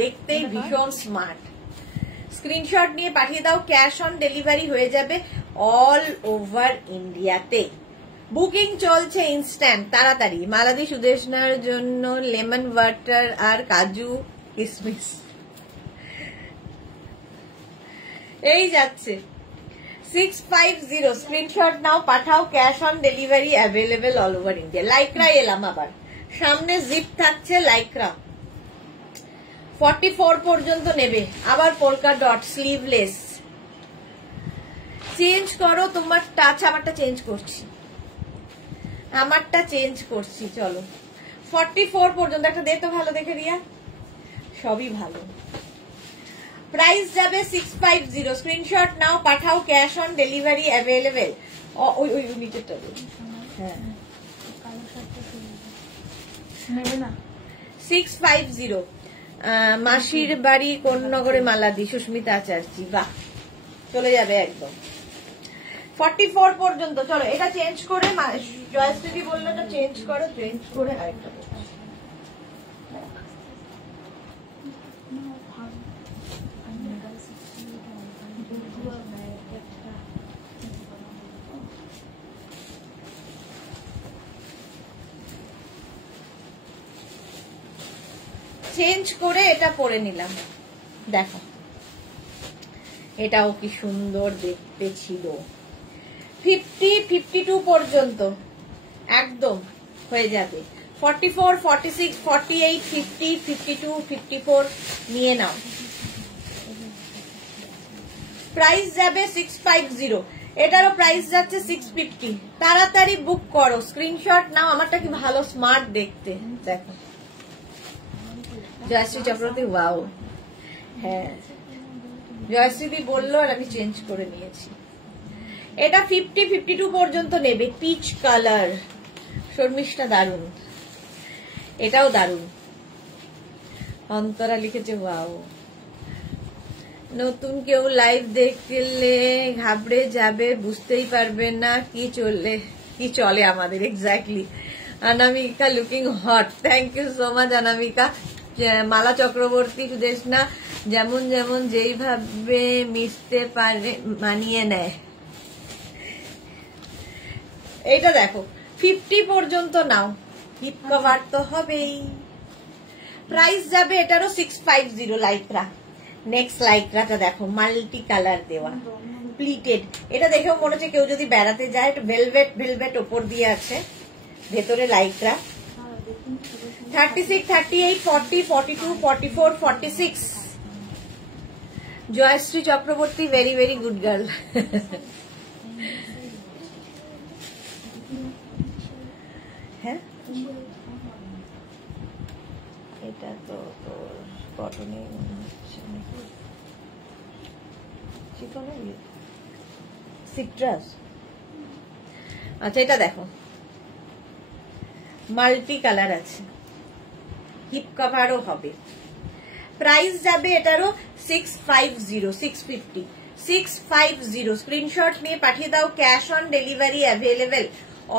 দেখতেই ভীষণ স্মার্ট। স্ক্রিনশট নিয়ে পাঠিয়ে দাও, ক্যাশ অন ডেলিভারি হয়ে যাবে অল ওভার ইন্ডিয়াতে। বুকিং চলছে ইনস্ট্যান্ট, তাড়াতাড়ি। মালাদি সুদেশনার জন্য লেমন ওয়াটার আর কাজু কিশমিশ এই যাচ্ছে। 650, স্ক্রিনশট নাও, পাঠাও, cash on delivery available all over India. Lycra এলাম আবার, সামনে জিপ থাকছে লাইক্রা। 44 পর্যন্ত নেবে। আবার পোলকা ডট স্লিভলেস। চেঞ্জ করো তোমার টাচ, আমারটা চেঞ্জ করছি, আমারটা চেঞ্জ করছি। চলো 44 পর্যন্ত একটা দে তো ভালো দেখে রিয়া, সবই ভালো। প্রাইস যাবে 650, স্ক্রিনশট নাও, পাঠাও, ক্যাশ অন ডেলিভারি অ্যাভেলেবেল। ওই ওই নিচেরটা হ্যাঁ 650। মাসির বাড়ি কোন নগরে? মালাদি, সুস্মিতা আচার্য। বাহ, চলে যাবে একদম 44 পর্যন্ত। চলো এটা চেঞ্জ করে, জয়শ্রী বললো এটা চেঞ্জ করো, চেঞ্জ করে আরেকটা চেঞ্জ করে এটা পরে নিলাম। দেখো এটাও কি সুন্দর দেখতে ছিল। 50, 52 পর্যন্ত একদম হয়ে যাবে। 44, 46, 48, 50, 52, 54 নিয়ে নাও। প্রাইস যাবে 650, এটারও প্রাইস যাচ্ছে 650। তাড়াতাড়ি বুক করো, স্ক্রিনশট নাও। আমারটা কি ভালো স্মার্ট দেখতে, দেখো। জয়শ্রী চক্রবর্তী, ওয়াও। হ্যাঁ জয়শ্রী বললো আর আমি চেঞ্জ করে নিয়েছি। এটা 50, 52 পর্যন্ত নেবে। পিচ কালার, শর্মিষ্ঠা দারুন, এটাও দারুন। অন্তরা লিখেছে ওয়াও। নতুন কেউ লাইভ দেখলে ঘাবড়ে যাবে, বুঝতেই পারবে না কি চলে আমাদের। Exactly. Anamika looking hot, thank you so much Anamika. Mala Chakraborty, Sudeshna যেমন যেমন যেইভাবে মিশতে পারে মানিয়ে নেয়। এইটা দেখো 50 পর্যন্ত নাও, হিপ কভার তো হবেই। প্রাইস যাবে এটারও 650, লাইক্রা। নেক্সট লাইক্রাটা দেখো, মাল্টি কালার দেওয়া, প্লিটেড। এটা দেখেও মনে হচ্ছে কেউ যদি বেড়াতে যায়, একটু ভেলভেট ভেলভেট ওপর দিয়ে আছে, ভেতরে Lycra. 36, 38, 40, 42, 44, 46। Joyshree Chakraborty, very very good girl. হ্যাঁ এটা তো কটনে সিট্রাস। আচ্ছা এটা দেখো মাল্টি কালার আছে, হিপ কভারও হবে। প্রাইস যাবে এটারও 650, 650, 650। স্ক্রিনশট নিয়ে পাঠিয়ে দাও, cash on delivery available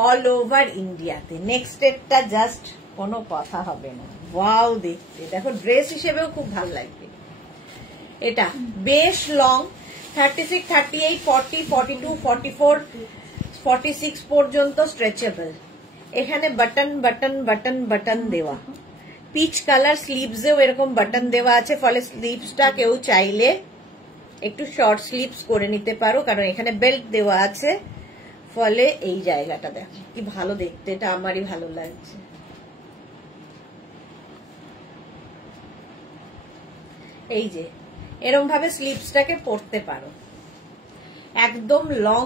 all over ইন্ডিয়াতে। নেক্সট এরটা জাস্ট কোনো কথা হবে না। ওয়াও দেখতে, দেখো ড্রেস হিসেবেও খুব ভালো লাগবে। এটা বেশ লং, 36, 38, 40, 42, 44, 46 পর্যন্ত স্ট্রেচেবল। এখানে বাটন বাটন বাটন বাটন দেওয়া, পিচ কালার স্লিভসেও এরকম বাটন দেওয়া আছে, ফলে স্লিভসটা কেউ চাইলে একটু শর্ট স্লিভস করে নিতে পারো, কারণ এখানে বেল্ট দেওয়া আছে, ফলে এই জায়গাটা দেখো কি ভালো দেখতে, এটা আমারই ভালো লাগছে। এই যে এরকম ভাবে স্লিভসটাকে পরতে পারো, একদম লং,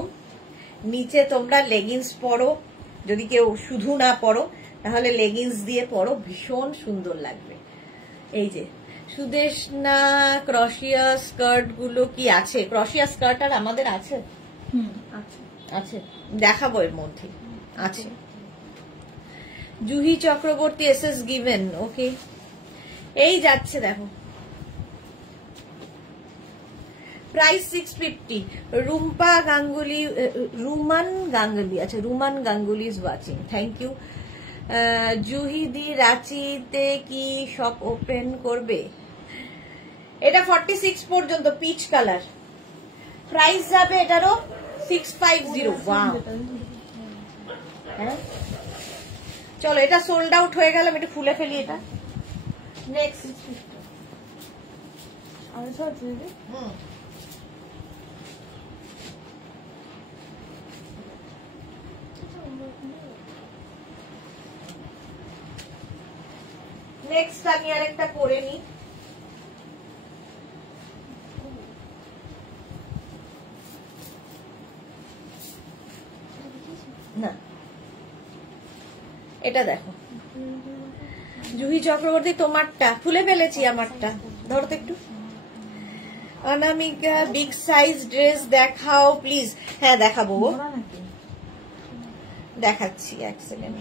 নিচে তোমরা লেগিংস পরো, যদি কেউ শুধু না পরো তাহলে লেগিংস দিয়ে পরো, ভীষণ সুন্দর লাগবে। এই যে সুদেশনা ক্রশিয়া স্কার্ট গুলো কি আছে? ক্রশিয়া স্কার্ট আর আমাদের আছে, আছে দেখাবো, এর মধ্যে আছে। Juhi Chakraborty SS given, okay. এই যাচ্ছে দেখো, প্রাইস 650। রুম্পা গাঙ্গুলি, রুমান গাঙ্গুলি, আচ্ছা Ruman Ganguly is watching, thank you. Juhi দি রাঁচিতে কি শপ ওপেন করবে? এটা 46 পর্যন্ত, পিচ কালার, প্রাইস যাবে এটারও 650। ওয়াও, হ্যাঁ চলো, এটা সোল্ড আউট হয়ে গেল, একটু খুলে ফেলি এটা। নেক্সট নেক্সট আমি আরেকটা করে নি। না এটা দেখো, জুহি চক্রবর্তী তোমারটা খুলে ফেলেছি, আমারটা ধরো তো একটু। অনামিকা বিগ সাইজ ড্রেস দেখাও প্লিজ। হ্যাঁ দেখাবো, দেখাচ্ছি এক সেকেন্ড।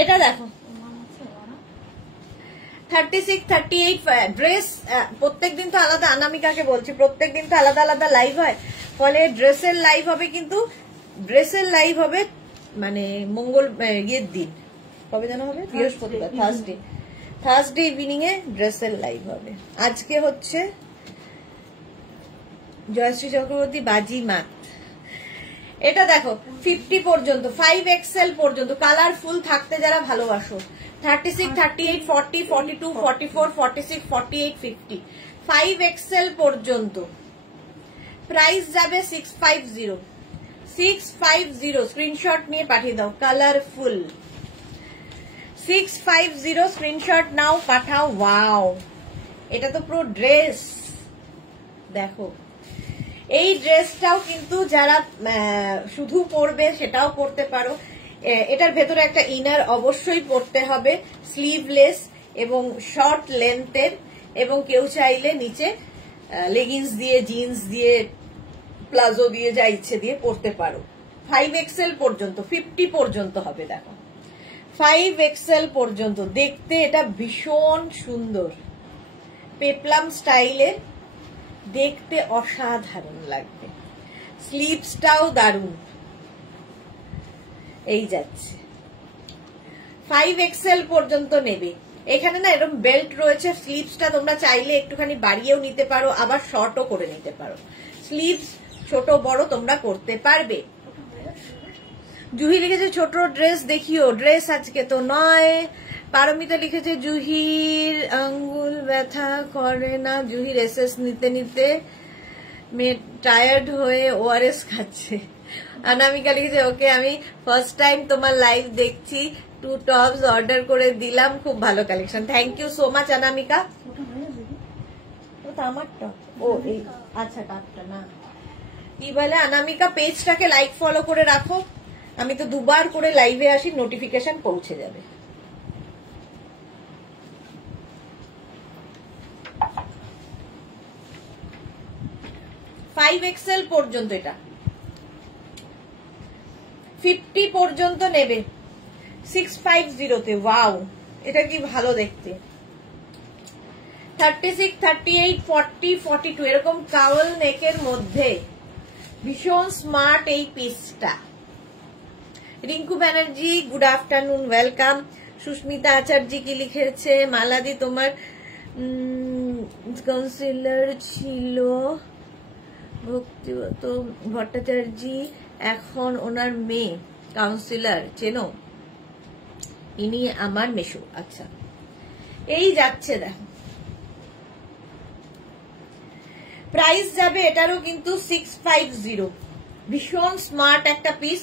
এটা দেখো 36, 38 ড্রেস, প্রত্যেকদিন তো আলাদা, অনামিকাকে বলছি প্রত্যেকদিন তো আলাদা আলাদা লাইভ হয়, ফলে ড্রেসের লাইভ হবে, কিন্তু ড্রেসের লাইভ হবে মানে মঙ্গল ইয়ের দিন, কবে যেন হবে, বৃহস্পতিবার, থার্সডে ইভিনিং এ ড্রেসের লাইভ হবে। আজকে হচ্ছে জয়শ্রী চক্রবর্তী বাজি মাত। এটা দেখো 50 পর্যন্ত, 5XL পর্যন্ত, কালারফুল থাকতে যারা ভালোবাসো, 36, 38, 40, 42, 44, 46, 48, 50, 5XL পর্যন্ত। প্রাইস যাবে 650, 650, স্ক্রিনশট নিয়ে পাঠিয়ে দাও, কালারফুল 650, স্ক্রিনশট নাও, পাঠাও। ওয়াও, এটা তো পুরো ড্রেস দেখো। এই ড্রেসটাও কিন্তু যারা শুধু পরবে সেটাও পরতে পারো, এটার ভেতরে একটা ইনার অবশ্যই পরতে হবে, স্লিভলেস এবং শর্ট লেন্থের, এবং কেউ চাইলে নিচে লেগিংস দিয়ে, জিন্স দিয়ে, প্লাজো দিয়ে, যা ইচ্ছে দিয়ে পরতে পারো। 5XL পর্যন্ত, 50 পর্যন্ত হবে, দেখো 5XL পর্যন্ত। দেখতে এটা ভীষণ সুন্দর, পেপলাম স্টাইলের, দেখতে অসাধারণ লাগবে, স্লিভসটাও দারুণ। এই যাচ্ছে 5XL পর্যন্ত নেবে। এখানে না এরকম বেল্ট রয়েছে, স্লিভসটা তোমরা চাইলে একটুখানি বাড়িয়েও নিতে পারো, আবার শর্টও করে নিতে পারো, স্লিভস ছোট বড় তোমরা করতে পারবে। জুহি লিখেছে ছোট ড্রেস দেখিও, ড্রেস আজকে তো নয়। পারমিতা লিখেছে জুহির আঙ্গুল ব্যথা করে না, জুহির এসএস নিতে নিতে টায়ার্ড হয়ে ওআরএস খাচ্ছে। অনামিকা লিখেছে ওকে, আমি ফার্স্ট টাইম তোমার লাইভ দেখছি, 2 টপস অর্ডার করে দিলাম, খুব ভালো collection, thank you so much Anamika. আমার টপ, ও এই আচ্ছা টপটা না, কি বলে অনামিকা, পেজটাকে লাইক ফলো করে রাখো, আমি তো 2বার করে লাইভে আসি, নোটিফিকেশন পৌঁছে যাবে। XL পর্যন্ত, এটা 50 পর্যন্ত নেবে 650 তে। ওয়াও, এটা কি ভালো দেখতে। 36, 38, 40, 42 এরকম কাউল নেকের মধ্যে ভীষণ স্মার্ট এই পিসটা। Rinku Banerjee good afternoon, welcome. Susmita Acharya কি লিখেছে, মালাদি তোমার কাউন্সিলর ছিল ভক্তিগত ভট্টাচার্য, এখন ওনার মেয়ে কাউন্সিলর, চেনো? ইনি আমার মেশো। আচ্ছা, এই যাচ্ছে দেখো। প্রাইস যাবে এটারও কিন্তু 650, ভীষণ স্মার্ট একটা পিস।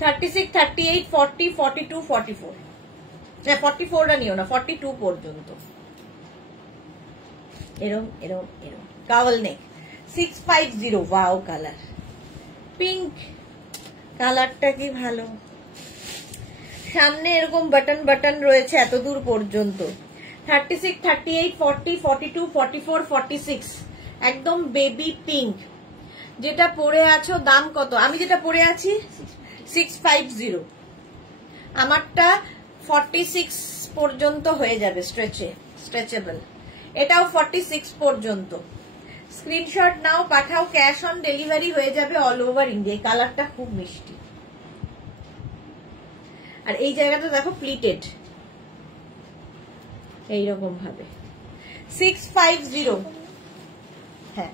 36, 38, 40, 42, 44, হ্যাঁ 44টা নিও না, 42 পর্যন্ত। এরম এরম এরম কাওয়াল নেক 650। ওয়াও কালার, পিঙ্ক কালারটা কি ভালো। সামনে এরকম বাটন বাটন রয়েছে এত দূর পর্যন্ত। 36, 38, 40, 42, 44, 46, একদম বেবি পিঙ্ক। যেটা পরে আছো দাম কত? আমি যেটা পরে আছি 650, আমারটা 46 পর্যন্ত হয়ে যাবে, স্ট্রেচেবল। এটাও 46 পর্যন্ত। স্ক্রিনশট নাও, পাঠাও, ক্যাশ অন ডেলিভারি হয়ে যাবে অল ওভার ইন্ডিয়া। কালারটা খুব মিষ্টি। আর এই জায়গাটা দেখো প্লিটেড এইরকম ভাবে। 650, হ্যাঁ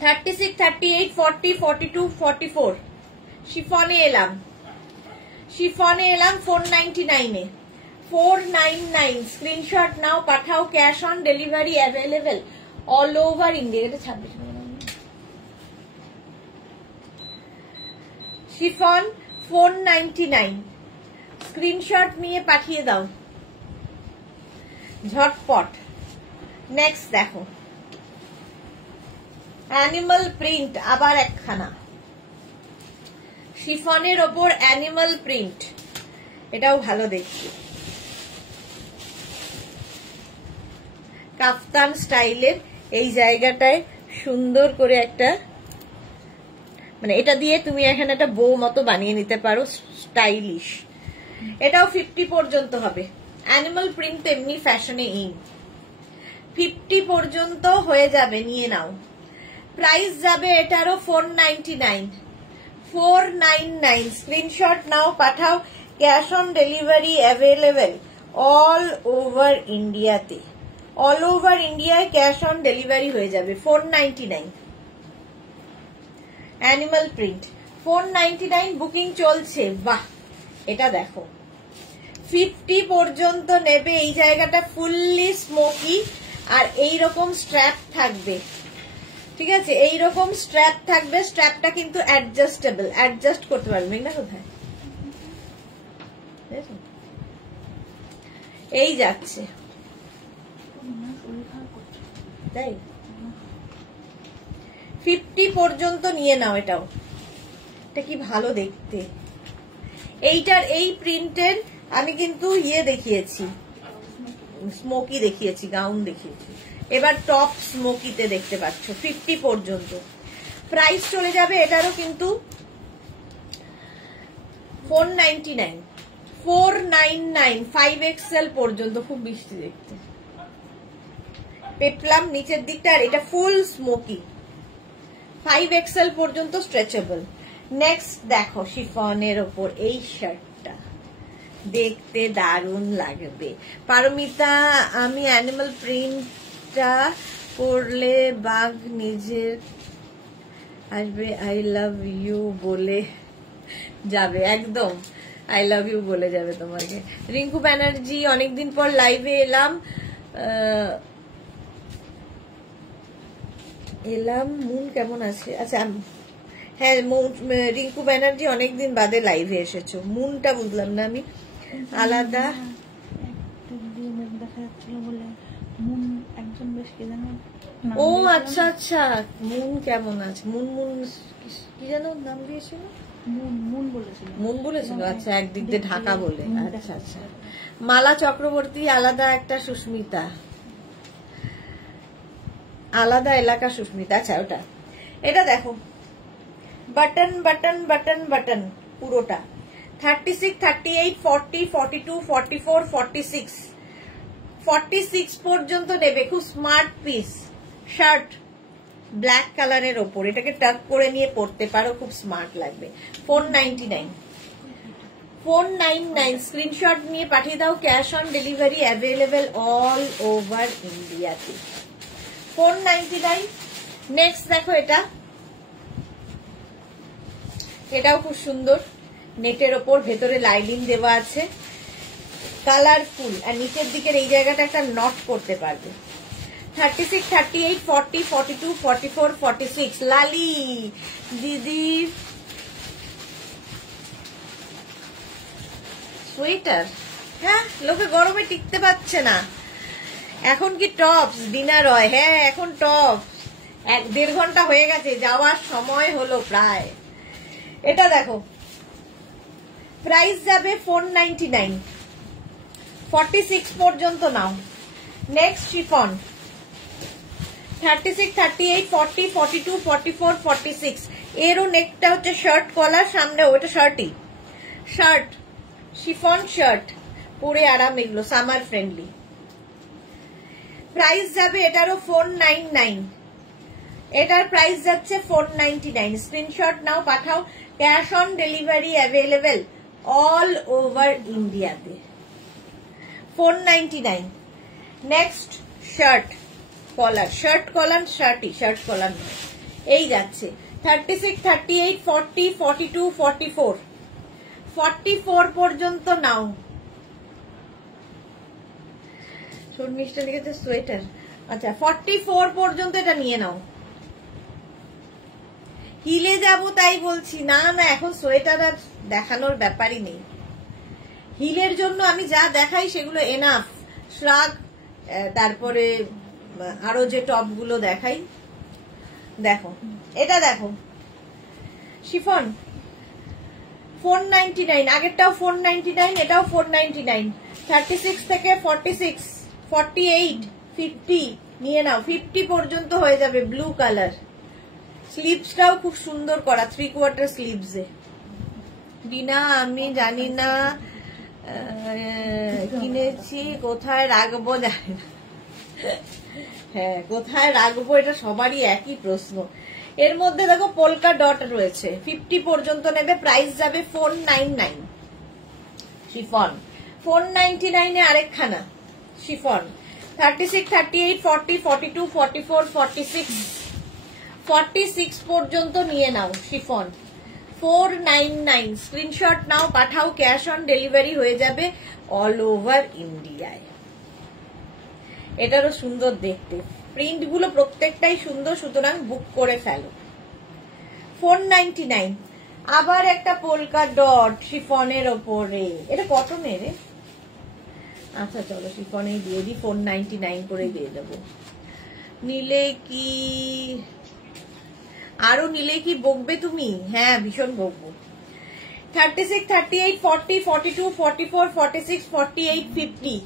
36, 38, 40, 42, 44 শিফনে এলাম। 499 499। স্ক্রিনশট নাও, পাঠাও, cash on delivery available all over India. এটা 26 শিফন 499। স্ক্রিনশট নিয়ে পাঠিয়ে দাও ঝটপট। নেক্সট দেখো অ্যানিমাল প্রিন্ট, আবার একখানা শিফনের ওপর অ্যানিমাল প্রিন্ট, এটাও ভালো দেখছি। কাফতান স্টাইলের এই জায়গাটায় সুন্দর করে একটা, মানে এটা দিয়ে তুমি এখানে একটা বো মতো বানিয়ে নিতে পারো, স্টাইলিশ। এটাও 50 পর্যন্ত হবে। অ্যানিমাল প্রিন্ট এমনি ফ্যাশনে ইন। 50 পর্যন্ত হয়ে যাবে, নিয়ে নাও। প্রাইস যাবে এটারও 499 499। স্ক্রিনশট নাও, পাঠাও, cash on delivery available all over ইন্ডিয়াতে। অল ওভার ইন্ডিয়ায় ক্যাশ অন ডেলিভারি হয়ে যাবে। 499 অ্যানিমাল প্রিন্ট 499 বুকিং চলছে। বাহ, এটা দেখো 50 পর্যন্ত নেবে। এই জায়গাটা ফুললি স্মোকি আর এইরকম স্ট্র্যাপ থাকবে, ঠিক আছে? এইরকম স্ট্র্যাপ থাকবে। স্ট্র্যাপটা কিন্তু অ্যাডজাস্টেবল, অ্যাডজাস্ট করতে পারবে না। কোথায় এই যাচ্ছে, তাই 50 পর্যন্ত নিয়ে নাও। এটাও, এটা কি ভালো দেখতে। এইটার এই প্রিন্টের আমি কিন্তু ইয়ে দেখিয়েছি, স্মোকি দেখিয়েছি, গাউন দেখিয়েছি। এবার টপ স্মোকিতে দেখতে পাচ্ছ 50 পর্যন্ত। প্রাইস চলে যাবে এটারও কিন্তু 499 499 5XL পর্যন্ত। খুব মিষ্টি দেখতে, পেপলাম নিচের দিকটা। আর এটা ফুল স্মোকি, 5XL পর্যন্ত স্ট্রেচেবল। নেক্সট দেখো শিফনের ওপর এই শার্টটা, দেখতে দারুণ লাগবে। পারমিতা, আমি অ্যানিমাল প্রিন্টটা পরলে বাঘ নিজের আসবে, আই লাভ ইউ বলে যাবে। একদম আই লাভ ইউ বলে যাবে তোমাকে। রিঙ্কু ব্যানার্জি, অনেকদিন পর লাইভে এলাম। মুন কেমন আছে? আচ্ছা হ্যাঁ, রিঙ্কু ব্যানার্জি অনেকদিন বাদে লাইভে এসেছো। মুনটা বুঝলাম না আমি। আলাদা ও আচ্ছা আচ্ছা, মুন কেমন আছে? মুন কি যেন নাম দিয়েছিল? মুন বলেছিল। আচ্ছা, একদিক দিয়ে ঢাকা বলে। আচ্ছা আচ্ছা। মালা চক্রবর্তী আলাদা একটা, সুস্মিতা আলাদা এলাকা, সুস্মিতা। আচ্ছা ওটা। এটা দেখো বাটন বাটন বাটন বাটন পুরোটা। 36, 38, 40, 42, 44, 46 46 পর্যন্ত নেবে। খুব স্মার্ট পিস। শার্ট ব্ল্যাক কালারের ওপর, এটাকে টাক করে নিয়ে পরতে পারো, খুব স্মার্ট লাগবে। 499 499 স্ক্রিনশট নিয়ে পাঠিয়ে দাও। Cash on delivery available all over ইন্ডিয়াতে। 499। নেক্সট দেখো এটা, এটাও খুব সুন্দর, নেটের ওপর ভেতরে লাইনিং দেওয়া আছে, কালারফুল, আর নিচের দিকের এই জায়গাটা একটা নট করতে পারবে। 36, 38, 40, 42, 44, 46। লালি দিদি সোয়েটার, হ্যাঁ লোকে গরমে টিকতে পারছে না, এখন কি টপস ডিনার হয়? হ্যাঁ এখন টপস, 1-1.5 ঘন্টা হয়ে গেছে, যাওয়ার সময় হলো প্রায়। এটা দেখো, প্রাইস যাবে 499, 46 পর্যন্ত নাও। Next chiffon 36, 38, 40, 42, 44, 46। এরও নেকটা হচ্ছে শার্ট কলার, সামনে ওটা শার্টই, শার্ট শিফন শার্ট, পরে আরাম, এগুলো সামার ফ্রেন্ডলি। প্রাইস যাবে এটারও 499, এটার প্রাইস যাচ্ছে 499। স্ক্রিনশট নাও, পাঠাও। Cash on delivery available all over ইন্ডিয়াতে। 499। Next shirt collar, shirt collar, শার্টই, শার্ট কলার নয়, এই যাচ্ছে 36, 38, 40, 42, 44, 44 পর্যন্ত নাও। শর্মিষ্ঠা লিখেছে সোয়েটার, আচ্ছা 44 পর্যন্ত এটা নিয়ে নাও। হিলে যাব তাই বলছি, না না এখন সোয়েটার আর দেখানোর ব্যাপারই নেই। হিলের জন্য আমি যা দেখাই সেগুলো এনাফ, শ্রাগ, তারপরে আরো যে টপ গুলো দেখাই। দেখো এটা দেখো, শিফন 499, আগেরটাও 499, এটাও 499। 36 থেকে 46, 48, 50 নিয়ে নাও, 50 পর্যন্ত হয়ে যাবে। ব্লু কালার, স্লিভসটাও খুব সুন্দর করা, 3/4 স্লিভসে। বিনা আমি জানি না কিনেছি, কোথায় রাখবো জানি না। হ্যাঁ কোথায় রাখবো এটা সবারই একই প্রশ্ন। এর মধ্যে দেখো পোলকা ডট রয়েছে, 50 পর্যন্ত নেবে, প্রাইস যাবে 499। শিফন 499 এ আরেকখানা শিফন 36, 38, 40, 42, 44, 46, 46 পর্যন্ত নিয়ে নাও। শিফন 499। স্ক্রিনশট নাও, পাঠাও। ক্যাশ অন ডেলিভারি হয়ে যাবে অল ওভার ইন্ডিয়ায়। এটারও সুন্দর দেখতে, প্রিন্ট গুলো প্রত্যেকটাই সুন্দর, সুতরাং বুক করে ফেলো। 499। আবার একটা পোলকা ডট শিফনের ওপরে, এটা কটনের, আচ্ছা চলো শিফনে দিয়ে দিই, 499 করে দিয়ে দেবো। নিলে কি আরো নিলে কি বকবে তুমি? হ্যাঁ ভীষণ বকবো। 36, 38, 40, 42, 44, 46, 48, 50,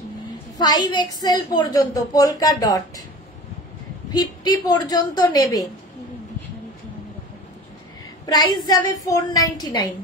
5XL পর্যন্ত পোলকা ডট, 50 পর্যন্ত নেবে, প্রাইস যাবে 499।